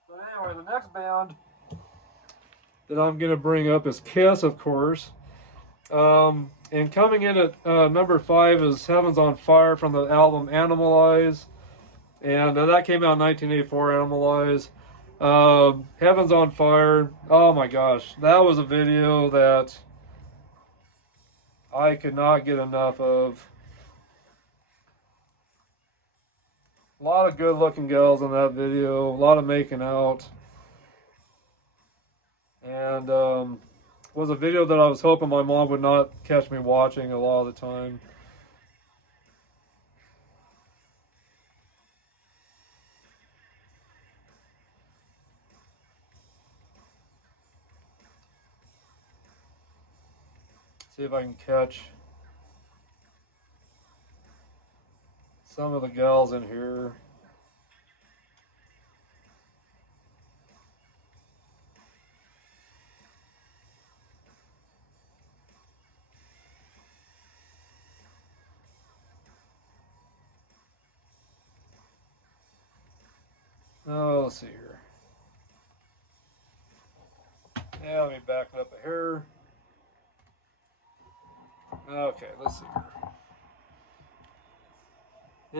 But anyway, the next band that I'm going to bring up is Kiss, of course. And coming in at number 5 is Heaven's on Fire from the album Animalize. And that came out in 1984, Animalize. Heaven's on Fire. Oh my gosh. That was a video that I could not get enough of. A lot of good looking girls in that video. A lot of making out. And was a video that I was hoping my mom would not catch me watching a lot of the time. See if I can catch some of the gals in here. Oh, let's see here. Yeah, let me back it up here. Okay, let's see here.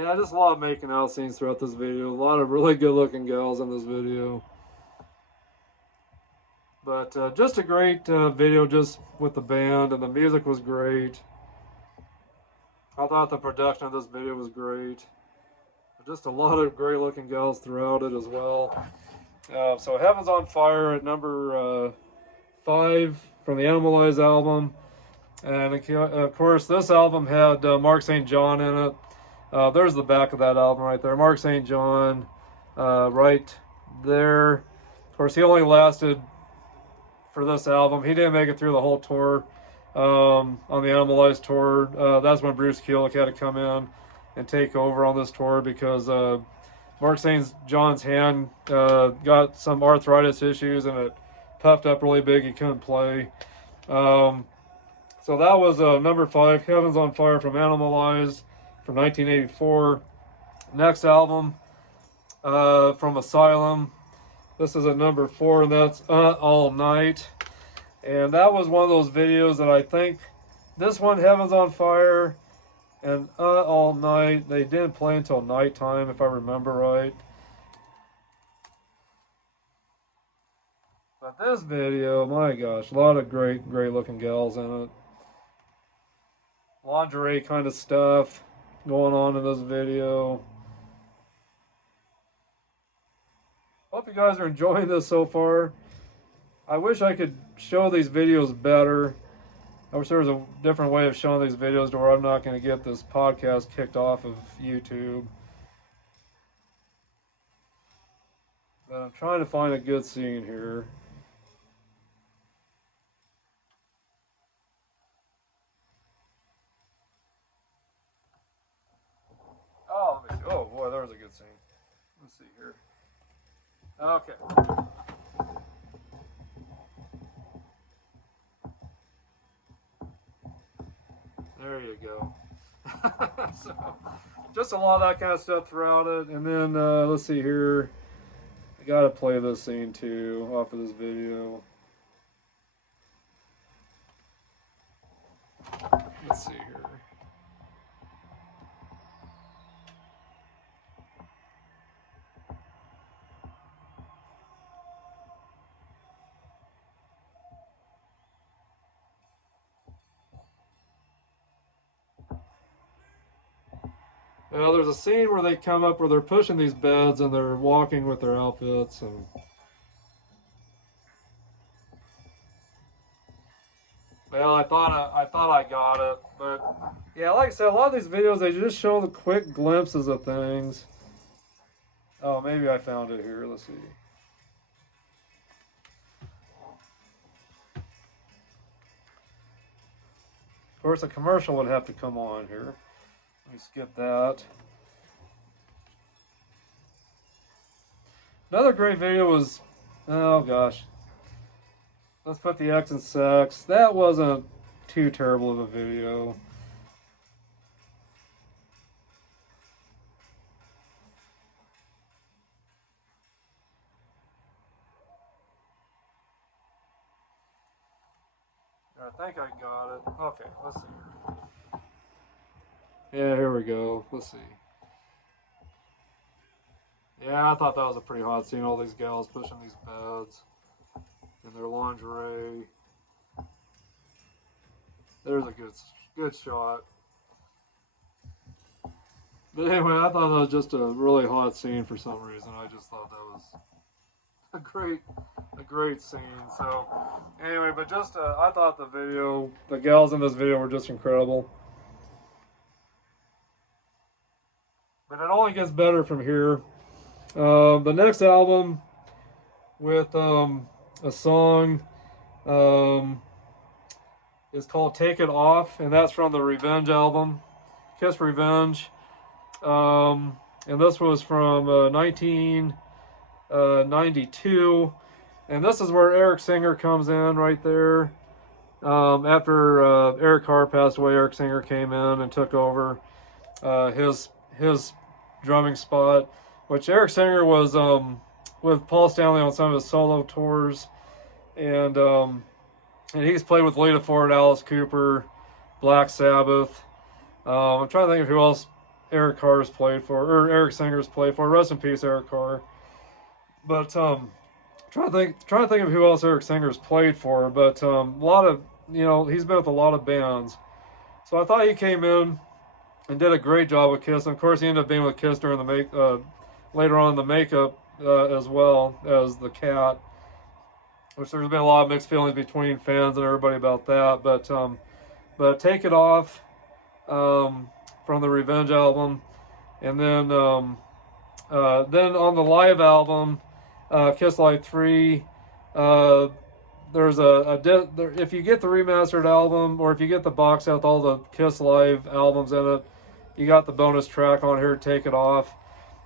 Yeah, just a lot of making out scenes throughout this video. A lot of really good looking gals in this video. But just a great video just with the band, and the music was great. I thought the production of this video was great. Just a lot of great looking gals throughout it as well. So Heaven's on Fire at number 5 from the Animalize album. And of course this album had Mark St. John in it. There's the back of that album right there. Mark St. John right there. Of course he only lasted for this album. He didn't make it through the whole tour. On the Animalize tour, that's when Bruce Kulick had to come in and take over on this tour because Mark St. John's hand got some arthritis issues and it puffed up really big. He couldn't play. So that was number 5, Heaven's on Fire from Animalize from 1984. Next album from Asylum. This is at number 4, and that's All Night. And that was one of those videos that I think this one, Heaven's on Fire, and All Night, they didn't play until nighttime, if I remember right. But this video, my gosh, a lot of great looking gals in it. Lingerie kind of stuff going on in this video. Hope you guys are enjoying this so far. I wish I could show these videos better. I wish there was a different way of showing these videos to where I'm not going to get this podcast kicked off of YouTube. But I'm trying to find a good scene here. Oh, let me see. Oh boy, there was a good scene. Let's see here. Okay. There you go. So, just a lot of that kind of stuff throughout it. And then, let's see here. I gotta play this scene too off of this video. Let's see here. Well, there's a scene where they come up where they're pushing these beds and they're walking with their outfits and. Well, I thought I got it, but yeah, like I said, a lot of these videos they just show the quick glimpses of things. Oh, maybe I found it here. Let's see. Of course, a commercial would have to come on here. Let me skip that. Another great video was, oh gosh, let's put the X in sex. That wasn't too terrible of a video. I think I got it. Okay, let's see. Yeah, here we go. Let's see. Yeah, I thought that was a pretty hot scene. All these gals pushing these beds in their lingerie. There's a good shot. But anyway, I thought that was just a really hot scene for some reason. I just thought that was a great scene. So anyway, but just I thought the gals in this video were just incredible. But it only gets better from here. The next album with a song is called "Take It Off," and that's from the Revenge album, Kiss Revenge. And this was from 1992, and this is where Eric Singer comes in right there. After Eric Carr passed away, Eric Singer came in and took over his drumming spot, which Eric Singer was with Paul Stanley on some of his solo tours, and he's played with Lita Ford, Alice Cooper, Black Sabbath. I'm trying to think of who else Eric Carr's played for, or Eric Singer's played for. Rest in peace, Eric Carr. But trying to think of who else Eric Singer's played for. But a lot of he's been with a lot of bands. So I thought he came in and did a great job with Kiss. And of course, he ended up being with Kiss during the later on in the makeup as well as the Cat, which there's been a lot of mixed feelings between fans and everybody about that. But Take It Off from the Revenge album, and then on the live album, Kiss Live 3. There's if you get the remastered album or if you get the box set with all the Kiss Live albums in it, you got the bonus track on here, Take It Off.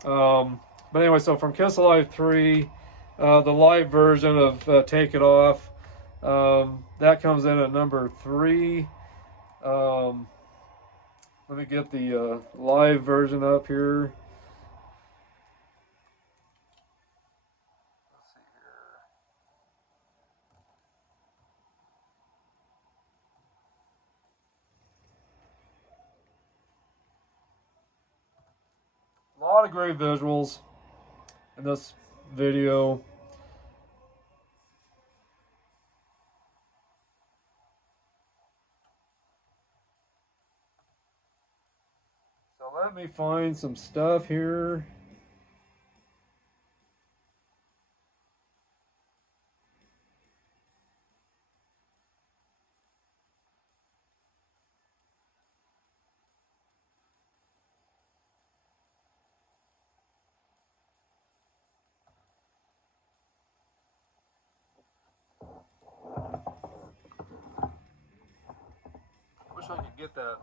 But anyway, so from Kiss Live 3, the live version of Take It Off, that comes in at number 3. Let me get the live version up here. Let's see here. A lot of great visuals in this video. So let me find some stuff here. Wish I could get that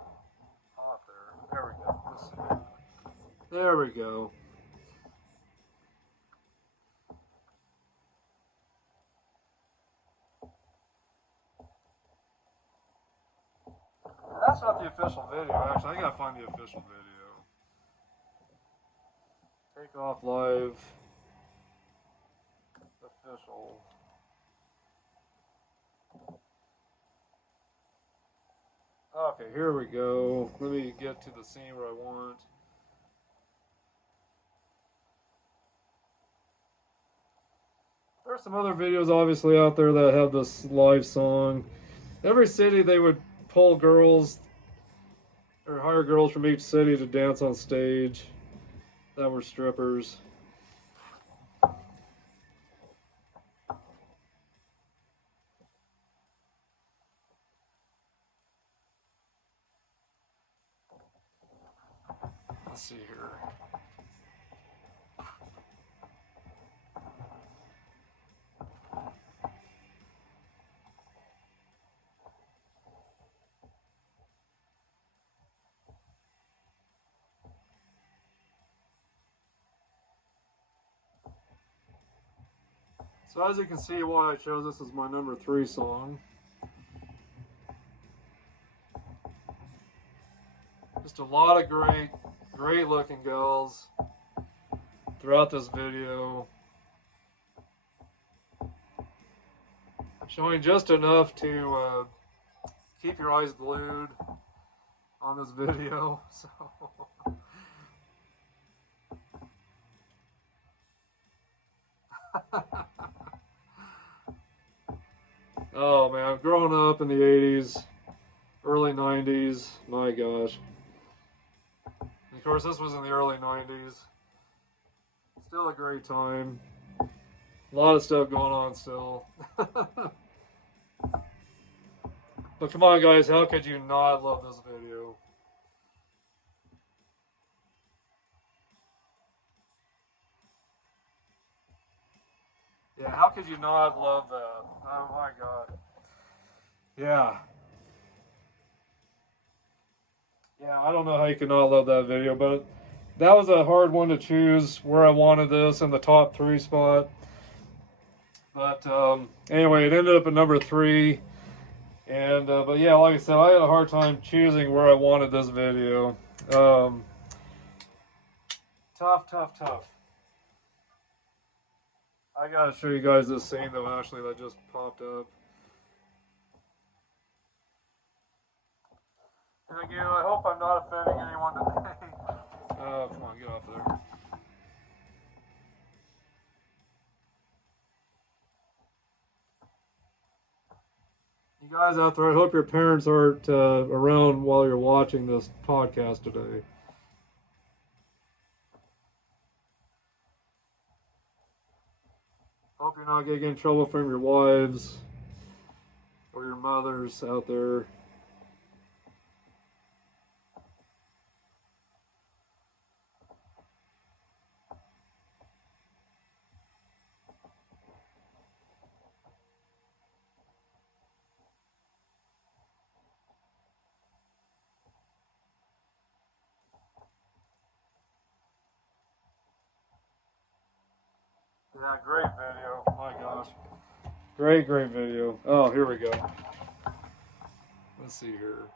off there. There we go. Let's see. There we go. That's not the official video, actually. I gotta find the official video. Take Off Live. Official. Okay, here we go. Let me get to the scene where I want. There's some other videos obviously out there that have this live song. Every city they would pull girls or hire girls from each city to dance on stage that were strippers. Let's see here. So as you can see why I chose this as my number 3 song. Just a lot of great looking girls throughout this video. Showing just enough to keep your eyes glued on this video. So oh man, growing up in the 80s, early 90s, my gosh. And of course, this was in the early 90s. Still a great time. A lot of stuff going on still. But come on guys, how could you not love this video? Yeah, how could you not love that? Oh my god. Yeah. Yeah, I don't know how you could not love that video, but that was a hard one to choose where I wanted this in the top 3 spot. But anyway, it ended up at number 3. And but yeah, like I said, I had a hard time choosing where I wanted this video. Tough. I gotta show you guys this scene though, actually, that just popped up. And again, I hope I'm not offending anyone today. Come on, get off there. You guys out there, I hope your parents aren't around while you're watching this podcast today. Hope you're not getting in trouble from your wives or your mothers out there. Yeah, great video. My gosh. Great video. Oh, here we go. Let's see here.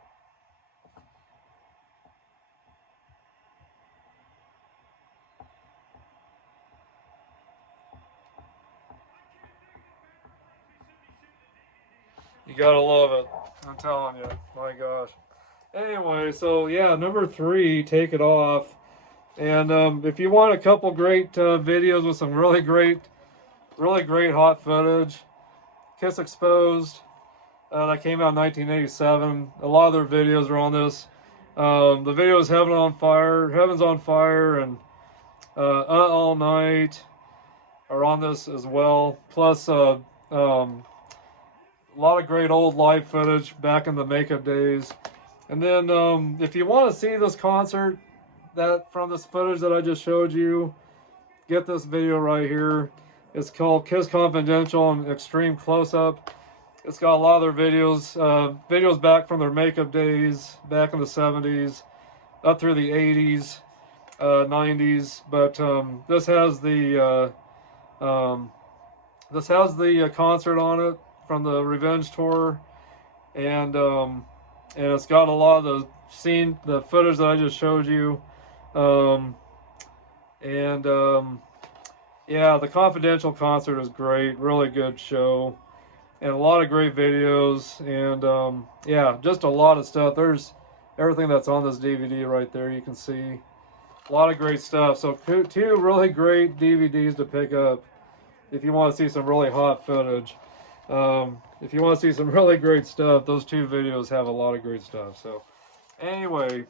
You gotta love it. I'm telling you. My gosh. Anyway, so yeah, number 3, Take It Off. And if you want a couple great videos with some really great hot footage, Kiss Exposed, that came out in 1987. A lot of their videos are on this. The video is Heaven's on Fire, and All Night are on this as well. Plus a lot of great old live footage back in the makeup days. And then if you want to see this concert from this footage that I just showed you, get this video right here. It's called Kiss Confidential and Extreme Close-Up. It's got a lot of their videos back from their makeup days, back in the 70s, up through the 80's, 90's. But this has the concert on it from the Revenge tour, and it's got a lot of the footage that I just showed you, um, and yeah, the Confidential concert is great, really good show, and a lot of great videos, and yeah, just a lot of stuff. There's everything that's on this DVD right there. You can see a lot of great stuff. So two really great DVDs to pick up if you want to see some really hot footage. If you want to see some really great stuff, those two videos have a lot of great stuff. So anyway,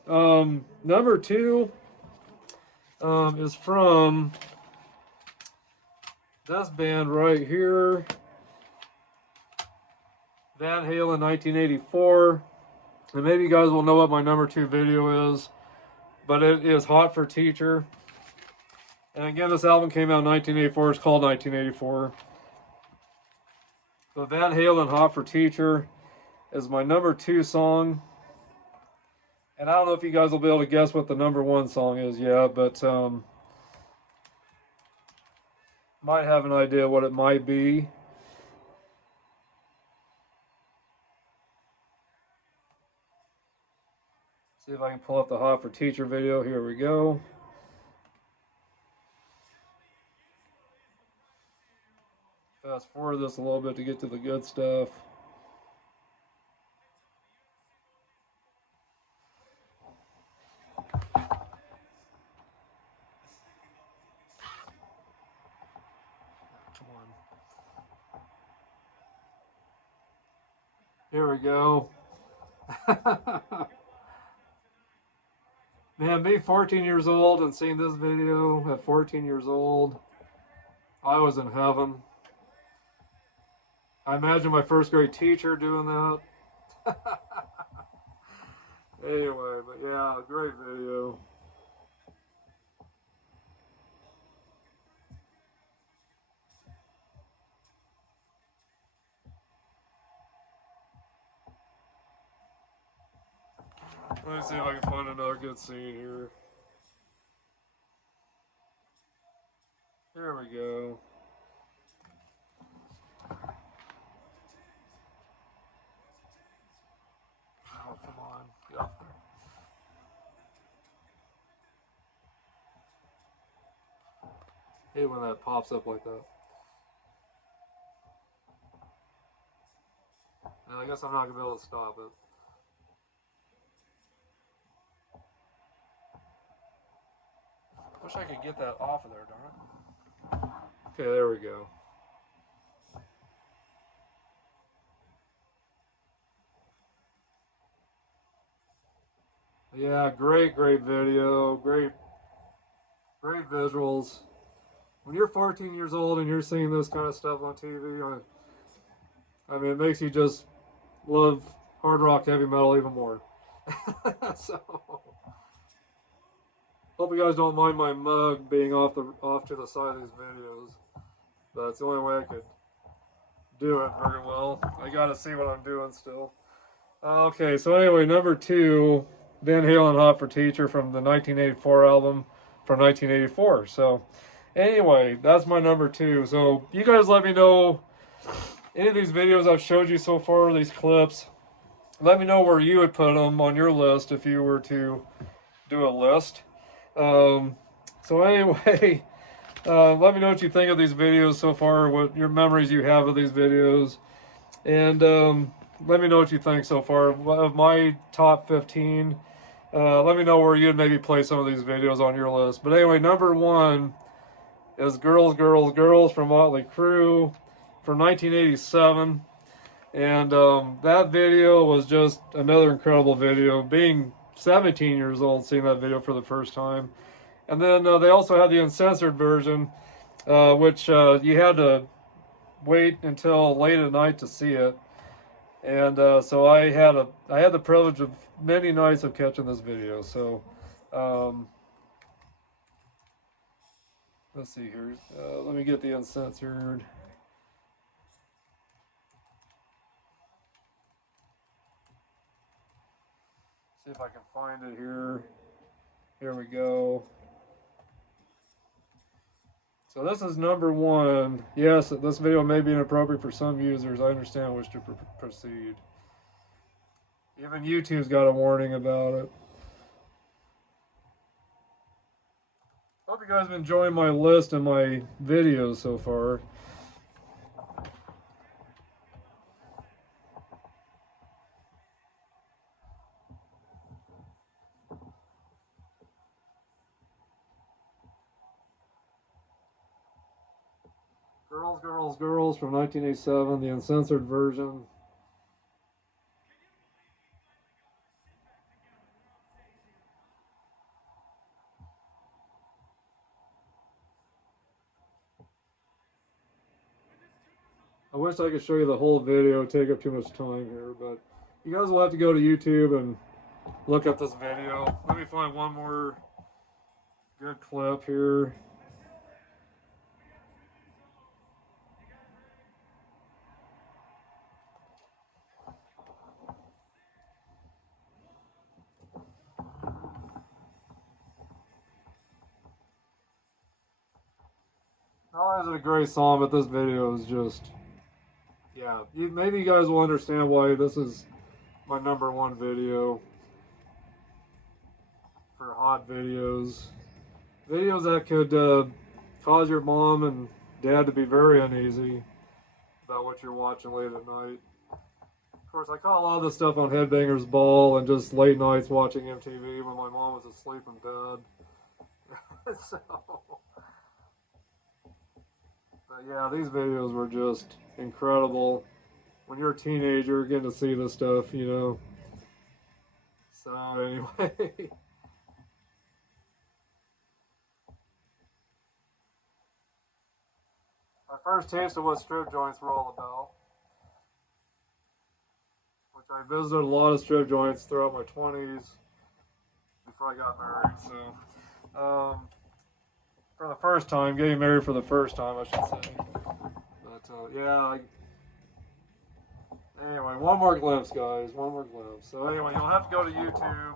number two is from this band right here, Van Halen 1984. And maybe you guys will know what my number two video is, but it is Hot for Teacher. And again, this album came out in 1984. It's called 1984. So Van Halen Hot for Teacher is my number two song. And I don't know if you guys will be able to guess what the number one song is yet, but might have an idea what it might be. See if I can pull up the Hot for Teacher video. Here we go. Fast forward this a little bit to get to the good stuff. Come on. Here we go. Man, being 14 years old and seeing this video at 14 years old, I was in heaven. I imagine my first grade teacher doing that. Anyway, but yeah, great video. Let me see if I can find another good scene here. Here we go. Oh, come on. Get up there. I hate when that pops up like that. And I guess I'm not going to be able to stop it. Wish I could get that off of there, darn it. Okay, there we go. Yeah, great video. Great visuals. When you're 14 years old and you're seeing this kind of stuff on TV, I mean, it makes you just love hard rock, heavy metal even more. So, hope you guys don't mind my mug being off to the side of these videos. That's the only way I could do it very well. I gotta see what I'm doing still. Okay, so anyway, number two, Van Halen Hot for Teacher from the 1984 album from 1984. So anyway, that's my number two. So you guys let me know any of these videos I've showed you so far, these clips. Let me know where you would put them on your list if you were to do a list. So anyway, let me know what you think of these videos so far, what your memories you have of these videos, and let me know what you think so far of my top 15. Let me know where you'd maybe play some of these videos on your list. But anyway, number one is Girls, Girls, Girls from Motley Crue from 1987. And that video was just another incredible video. Being 17 years old, seeing that video for the first time. And then they also had the uncensored version, which you had to wait until late at night to see it. And so I had the privilege of many nights of catching this video. So let's see here. Let me get the uncensored. See if I can find it here. Here we go. So this is number one. Yes, this video may be inappropriate for some users. I understand wish to proceed. Even YouTube's got a warning about it. Hope you guys have been enjoying my list and my videos so far. Girls, Girls, Girls from 1987, the uncensored version. I wish I could show you the whole video, it'd take up too much time here, but you guys will have to go to YouTube and look up this video. Let me find one more good clip here. Not only is it a great song, but this video is just, yeah, maybe you guys will understand why this is my number one video for hot videos. Videos that could cause your mom and dad to be very uneasy about what you're watching late at night. Of course, I caught a lot of this stuff on Headbangers Ball and just late nights watching MTV when my mom was asleep in bed. So, but yeah, these videos were just incredible. When you're a teenager, getting to see this stuff, you know. So anyway. My first taste of what strip joints were all about. Which I visited a lot of strip joints throughout my 20s before I got married. So, for the first time, getting married for the first time, I should say. But yeah, anyway, one more glimpse, guys. One more glimpse. So anyway, you'll have to go to YouTube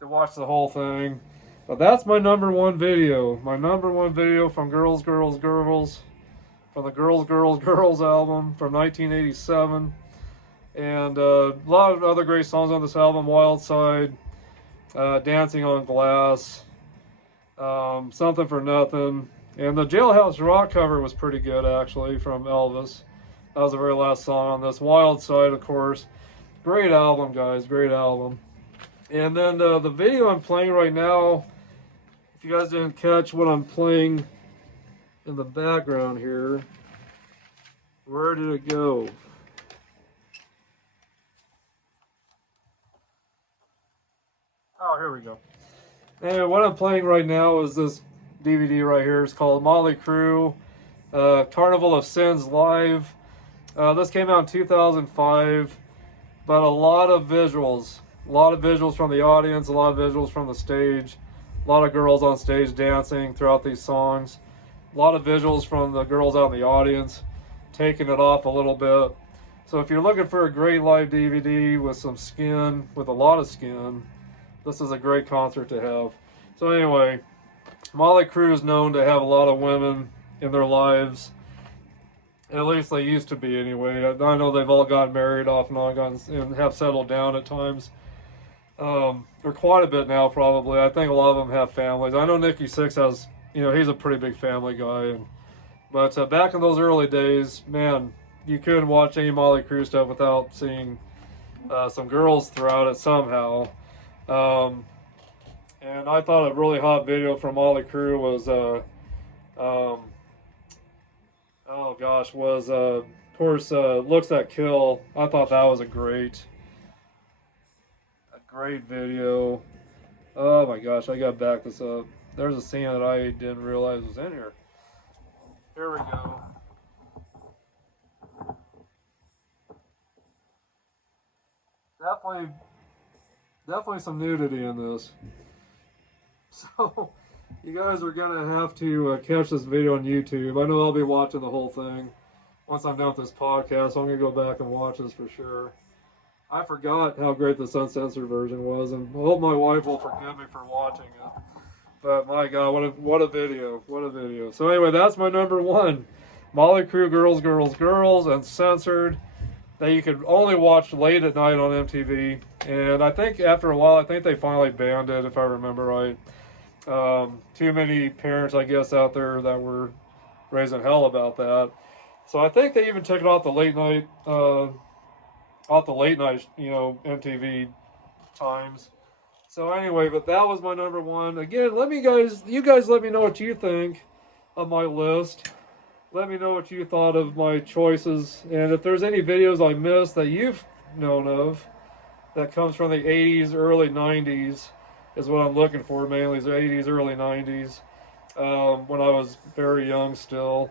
to watch the whole thing. But that's my number one video. My number one video from Girls, Girls, Girls. From the Girls, Girls, Girls album from 1987. And a lot of other great songs on this album. Wild Side, Dancing on Glass, Something for Nothing. And the Jailhouse Rock cover was pretty good, actually, from Elvis. That was the very last song on this. Wild Side, of course. Great album, guys. Great album. And then the video I'm playing right now, if you guys didn't catch what I'm playing in the background here, where did it go? Oh, here we go. And what I'm playing right now is this DVD right here. It's called Motley Crue, Carnival of Sins Live. This came out in 2005, but a lot of visuals. A lot of visuals from the audience, a lot of visuals from the stage. A lot of girls on stage dancing throughout these songs. A lot of visuals from the girls out in the audience, taking it off a little bit. So if you're looking for a great live DVD with some skin, with a lot of skin, this is a great concert to have. So anyway, Motley Crue is known to have a lot of women in their lives. At least they used to be anyway. I know they've all gotten married off and on and have settled down at times. Or quite a bit now, probably. I think a lot of them have families. I know Nikki Sixx has, you know, he's a pretty big family guy. But back in those early days, man, you couldn't watch any Motley Crue stuff without seeing some girls throughout it somehow. And I thought a really hot video from Motley Crue was, oh gosh, was, of course, Looks That Kill. I thought that was a great video. Oh my gosh, I gotta back this up. There's a scene that I didn't realize was in here. Here we go. Definitely some nudity in this. So, you guys are gonna have to catch this video on YouTube. I know I'll be watching the whole thing. Once I'm done with this podcast, I'm gonna go back and watch this for sure. I forgot how great this uncensored version was, and I hope my wife will forgive me for watching it. But my God, what a video! What a video! So anyway, that's my number one, Molly Crew, Girls, Girls, Girls, Uncensored. That you could only watch late at night on MTV, and I think after a while, I think they finally banned it, if I remember right. Too many parents, I guess, out there that were raising hell about that. So I think they even took it off the late night, MTV times. So anyway, but that was my number one. Again, you guys let me know what you think of my list. Let me know what you thought of my choices, and if there's any videos I missed that you've known of that comes from the 80s, early 90s, is what I'm looking for mainly, is the 80s, early 90s, when I was very young still.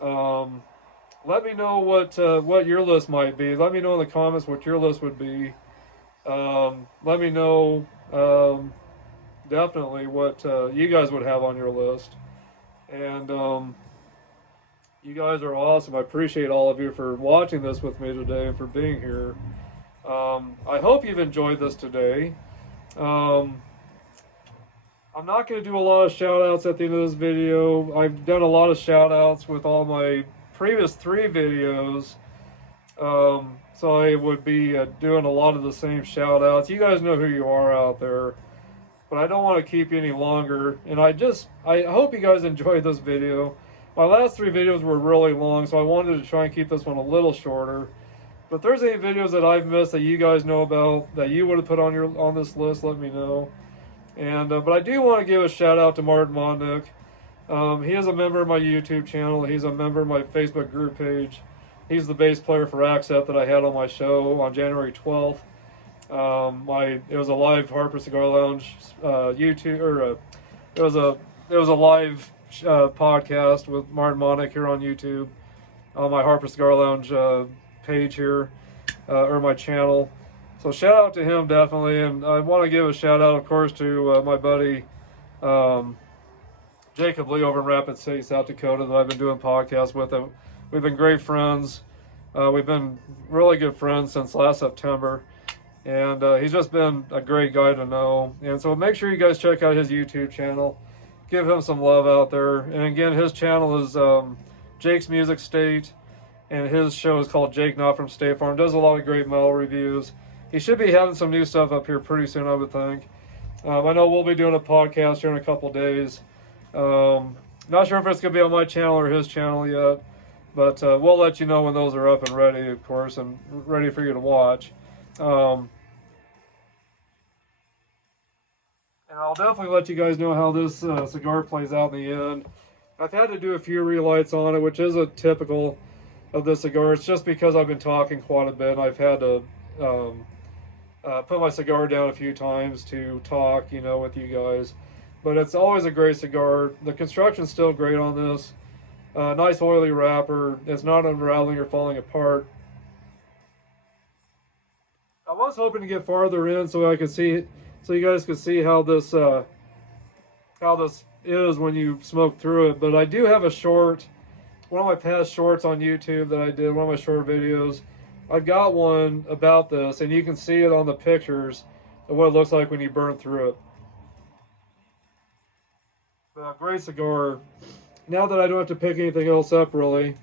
Let me know what your list might be. Let me know in the comments what your list would be. Let me know definitely what you guys would have on your list. And you guys are awesome. I appreciate all of you for watching this with me today and for being here. I hope you've enjoyed this today. I'm not going to do a lot of shout outs at the end of this video. I've done a lot of shout outs with all my previous 3 videos. So I would be doing a lot of the same shout outs. You guys know who you are out there. But I don't want to keep you any longer. And I hope you guys enjoyed this video. My last 3 videos were really long, so I wanted to try and keep this one a little shorter. But if there's any videos that I've missed that you guys know about that you would have put on this list, let me know. And but I do want to give a shout out to Martin Mondick. He is a member of my YouTube channel. He's a member of my Facebook group page. He's the bass player for Accent that I had on my show on January 12th. It was a live Harper Cigar Lounge YouTube, or it was a live podcast with Martin Mondick here on YouTube on my Harper Cigar Lounge page here, or my channel. So shout out to him definitely, and I want to give a shout out, of course, to my buddy Jacob Lee over in Rapid City, South Dakota, that I've been doing podcasts with him. We've been great friends. We've been really good friends since last September. And he's just been a great guy to know. And so make sure you guys check out his YouTube channel. Give him some love out there. And again, his channel is Jake's Music State. And his show is called Jake Not From State Farm. Does a lot of great metal reviews. He should be having some new stuff up here pretty soon, I would think. I know we'll be doing a podcast here in a couple days. Not sure if it's going to be on my channel or his channel yet. But we'll let you know when those are up and ready, of course, and ready for you to watch. And I'll definitely let you guys know how this cigar plays out in the end. I've had to do a few relights on it, which isn't typical of this cigar. It's just because I've been talking quite a bit. I've had to put my cigar down a few times to talk, with you guys. But it's always a great cigar. The construction's still great on this. Nice oily wrapper. It's not unraveling or falling apart. I was hoping to get farther in so you guys could see how this is when you smoke through it. But I do have a short, one of my past shorts on YouTube that I did, one of my short videos. I've got one about this, and you can see it on the pictures of what it looks like when you burn through it. But great cigar. Now that I don't have to pick anything else up, really,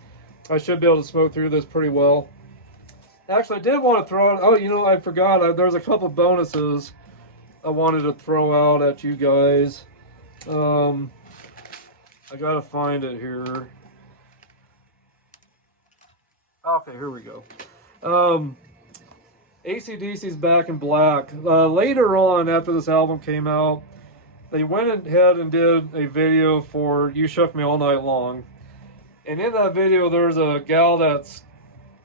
I should be able to smoke through this pretty well. Actually, I did want to throw out, I forgot, there's a couple bonuses I wanted to throw out at you guys. I gotta find it here. Okay, here we go. AC/DC's Back in Black. Later on, after this album came out, they went ahead and did a video for You Shook Me All Night Long. And in that video, there's a gal that's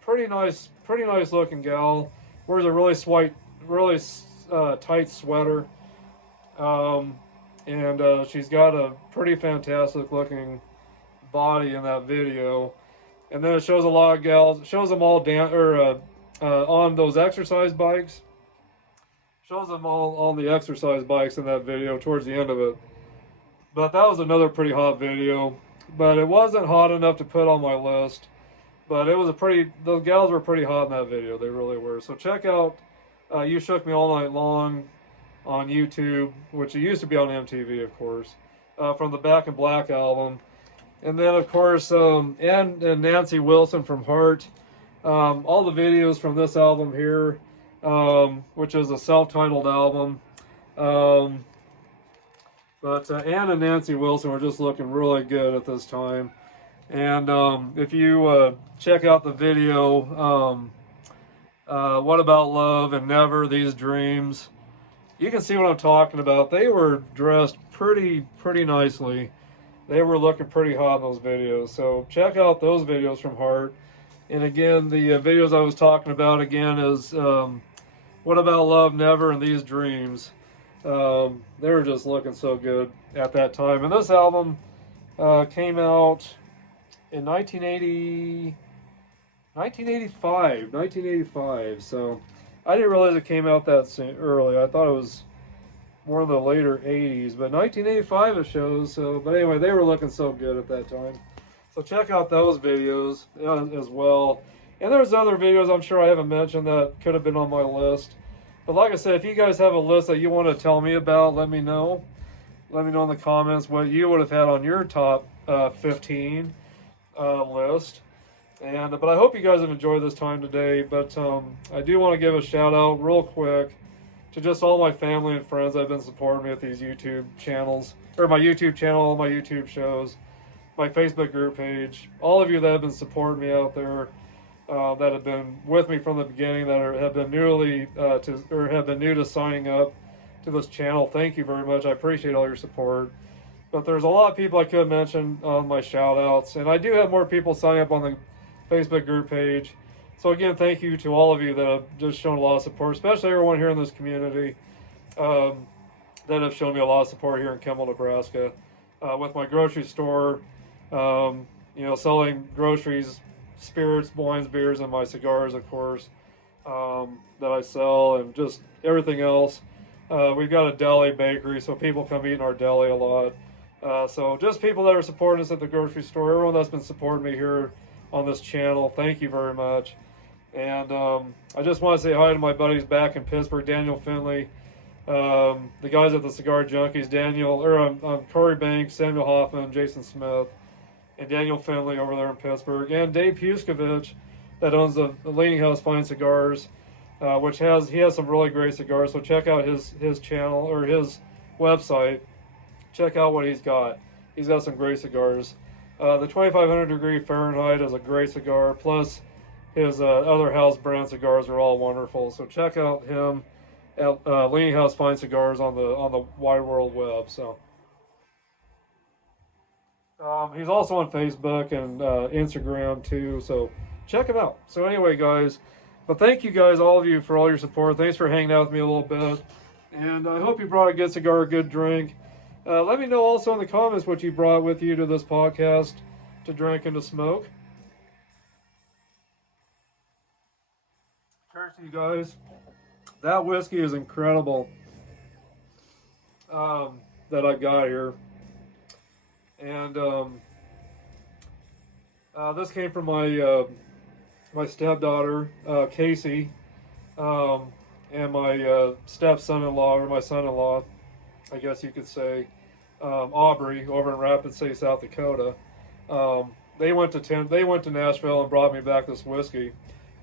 pretty nice looking gal. Wears a really tight sweater. And she's got a pretty fantastic looking body in that video. And then it shows a lot of gals, shows them all on those exercise bikes. Shows them all on the exercise bikes in that video towards the end of it. But that was another pretty hot video. But it wasn't hot enough to put on my list. But it was a pretty, those gals were pretty hot in that video. They really were. So check out You Shook Me All Night Long on YouTube, which it used to be on MTV, of course, from the Back in Black album. And then, of course, and Nancy Wilson from Heart. All the videos from this album here, which is a self-titled album. But Ann and Nancy Wilson were just looking really good at this time. And if you check out the video, What About Love and Never, These Dreams, you can see what I'm talking about. They were dressed pretty nicely. They were looking pretty hot in those videos. So check out those videos from Heart. And again, the videos I was talking about again is What About Love, Never, and These Dreams. They were just looking so good at that time. And this album came out in 1985. So I didn't realize it came out that soon, early. I thought it was more in the later 80s, but 1985 it shows. So, but anyway, they were looking so good at that time. So check out those videos as well. And there's other videos I'm sure I haven't mentioned that could have been on my list. But like I said, if you guys have a list that you want to tell me about, let me know. Let me know in the comments what you would have had on your top 15 list. And but I hope you guys have enjoyed this time today. But I do want to give a shout out real quick to just all my family and friends that have been supporting me with these YouTube channels, or my YouTube channel, all my YouTube shows, my Facebook group page, all of you that have been supporting me out there, that have been with me from the beginning, that have been newly have been new to signing up to this channel. Thank you very much. I appreciate all your support. But there's a lot of people I could mention on my shout outs, and I do have more people signing up on the Facebook group page. So again, thank you to all of you that have just shown a lot of support, especially everyone here in this community that have shown me a lot of support here in Kimball, Nebraska, with my grocery store, you know, selling groceries, spirits, wines, beers, and my cigars, of course, that I sell, and just everything else. We've got a deli bakery, so people come eat in our deli a lot. So just people that are supporting us at the grocery store, everyone that's been supporting me here on this channel, thank you very much. And I just want to say hi to my buddies back in Pittsburgh, Daniel Finley, the guys at the Cigar Junkies, Corey Banks, Samuel Hoffman, Jason Smith, and Daniel Finley over there in Pittsburgh, and Dave Puskovich that owns the Leaning House Fine Cigars, which he has some really great cigars. So check out his channel or his website. Check out what he's got. He's got some great cigars. The 2500 degree Fahrenheit is a great cigar. Plus his other house brand cigars are all wonderful. So check out him at Leaning House Fine Cigars on the wide world web. So he's also on Facebook and Instagram too. So check him out. So anyway, guys, but thank you guys, all of you, for all your support. Thanks for hanging out with me a little bit, and I hope you brought a good cigar, a good drink. Let me know also in the comments what you brought with you to this podcast to drink and to smoke. Cheers to you guys. That whiskey is incredible that I got here. And this came from my stepdaughter, Casey, and my stepson-in-law, or my son-in-law, I guess you could say, Aubrey, over in Rapid City, South Dakota. They went to Nashville and brought me back this whiskey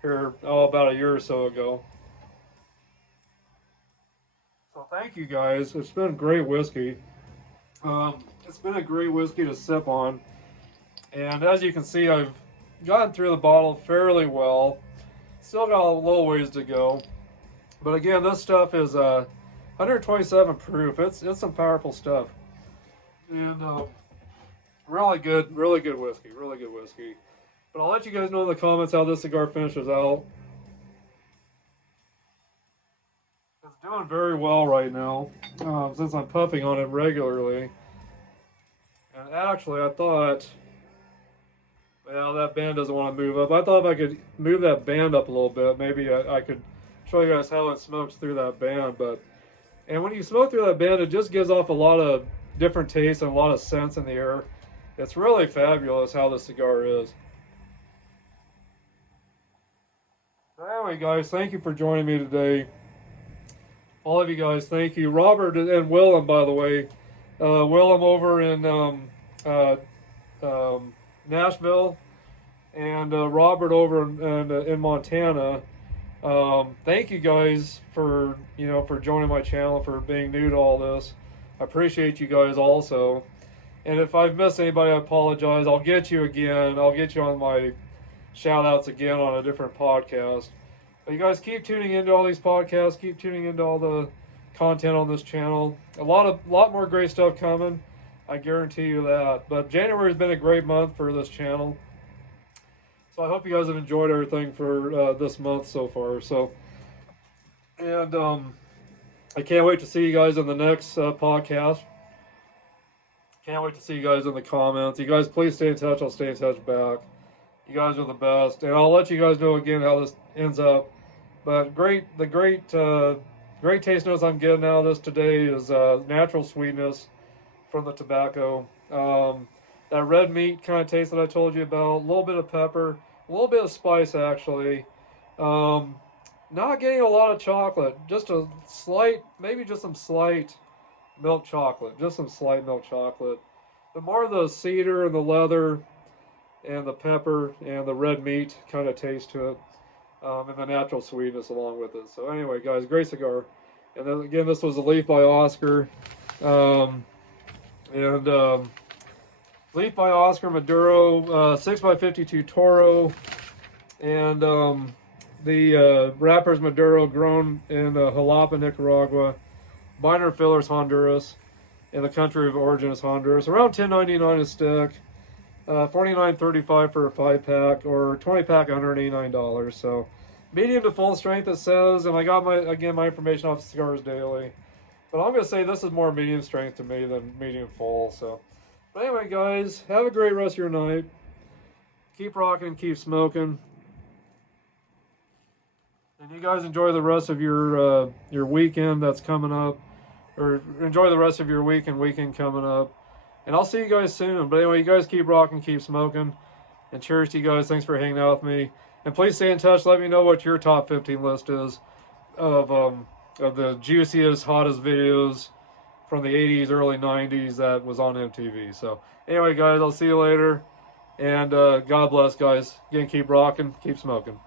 here about a year or so ago. So thank you guys. It's been great whiskey. It's been a great whiskey to sip on, and as you can see, I've gotten through the bottle fairly well. Still got a little ways to go, but again, this stuff is 127 proof. It's some powerful stuff, and really good whiskey, really good whiskey. But I'll let you guys know in the comments how this cigar finishes out. It's doing very well right now, since I'm puffing on it regularly. And actually, I thought, well, that band doesn't want to move up. I thought if I could move that band up a little bit, maybe I could show you guys how it smokes through that band. And when you smoke through that band, it just gives off a lot of different tastes and a lot of scents in the air. It's really fabulous how this cigar is. anyway, guys, thank you for joining me today. All of you guys, thank you. Robert and Willem, by the way. Willem over in uh, Nashville, and Robert over in Montana. Thank you guys for for joining my channel, for being new to all this. I appreciate you guys also. And if I've missed anybody, I apologize. I'll get you again. I'll get you on my shout outs again on a different podcast. But you guys keep tuning into all these podcasts, keep tuning into all the content on this channel. A lot more great stuff coming. I guarantee you that. But January has been a great month for this channel. So I hope you guys have enjoyed everything for this month so far. So, and I can't wait to see you guys in the next podcast. Can't wait to see you guys in the comments. You guys, please stay in touch. I'll stay in touch back. You guys are the best, and I'll let you guys know again how this ends up. But great taste notes I'm getting out of this today is natural sweetness from the tobacco. That red meat kind of taste that I told you about. A little bit of pepper, a little bit of spice actually. Not getting a lot of chocolate. Just a slight, maybe just some slight milk chocolate. Just some slight milk chocolate. But more of the cedar and the leather and the pepper and the red meat kind of taste to it, and the natural sweetness along with it. So anyway, guys, great cigar. And then again, this was a leaf by Oscar, leaf by Oscar Maduro, 6x52 Toro, and the wrapper's Maduro, grown in Jalapa, Nicaragua. Binder fillers Honduras, and the country of origin is Honduras. Around $10.99 a stick. $49.35 for a 5-pack, or 20-pack, $189. So medium to full strength it says, and I got my information off Cigars Daily. But I'm gonna say this is more medium strength to me than medium full. So, but anyway, guys, have a great rest of your night. Keep rocking, keep smoking, and you guys enjoy the rest of your weekend that's coming up, or enjoy the rest of your week and weekend coming up. And I'll see you guys soon. But anyway, you guys keep rocking, keep smoking. And cheers to you guys. Thanks for hanging out with me. And please stay in touch. Let me know what your top 15 list is of the juiciest, hottest videos from the 80s, early 90s that was on MTV. So anyway, guys, I'll see you later. And God bless, guys. Again, keep rocking, keep smoking.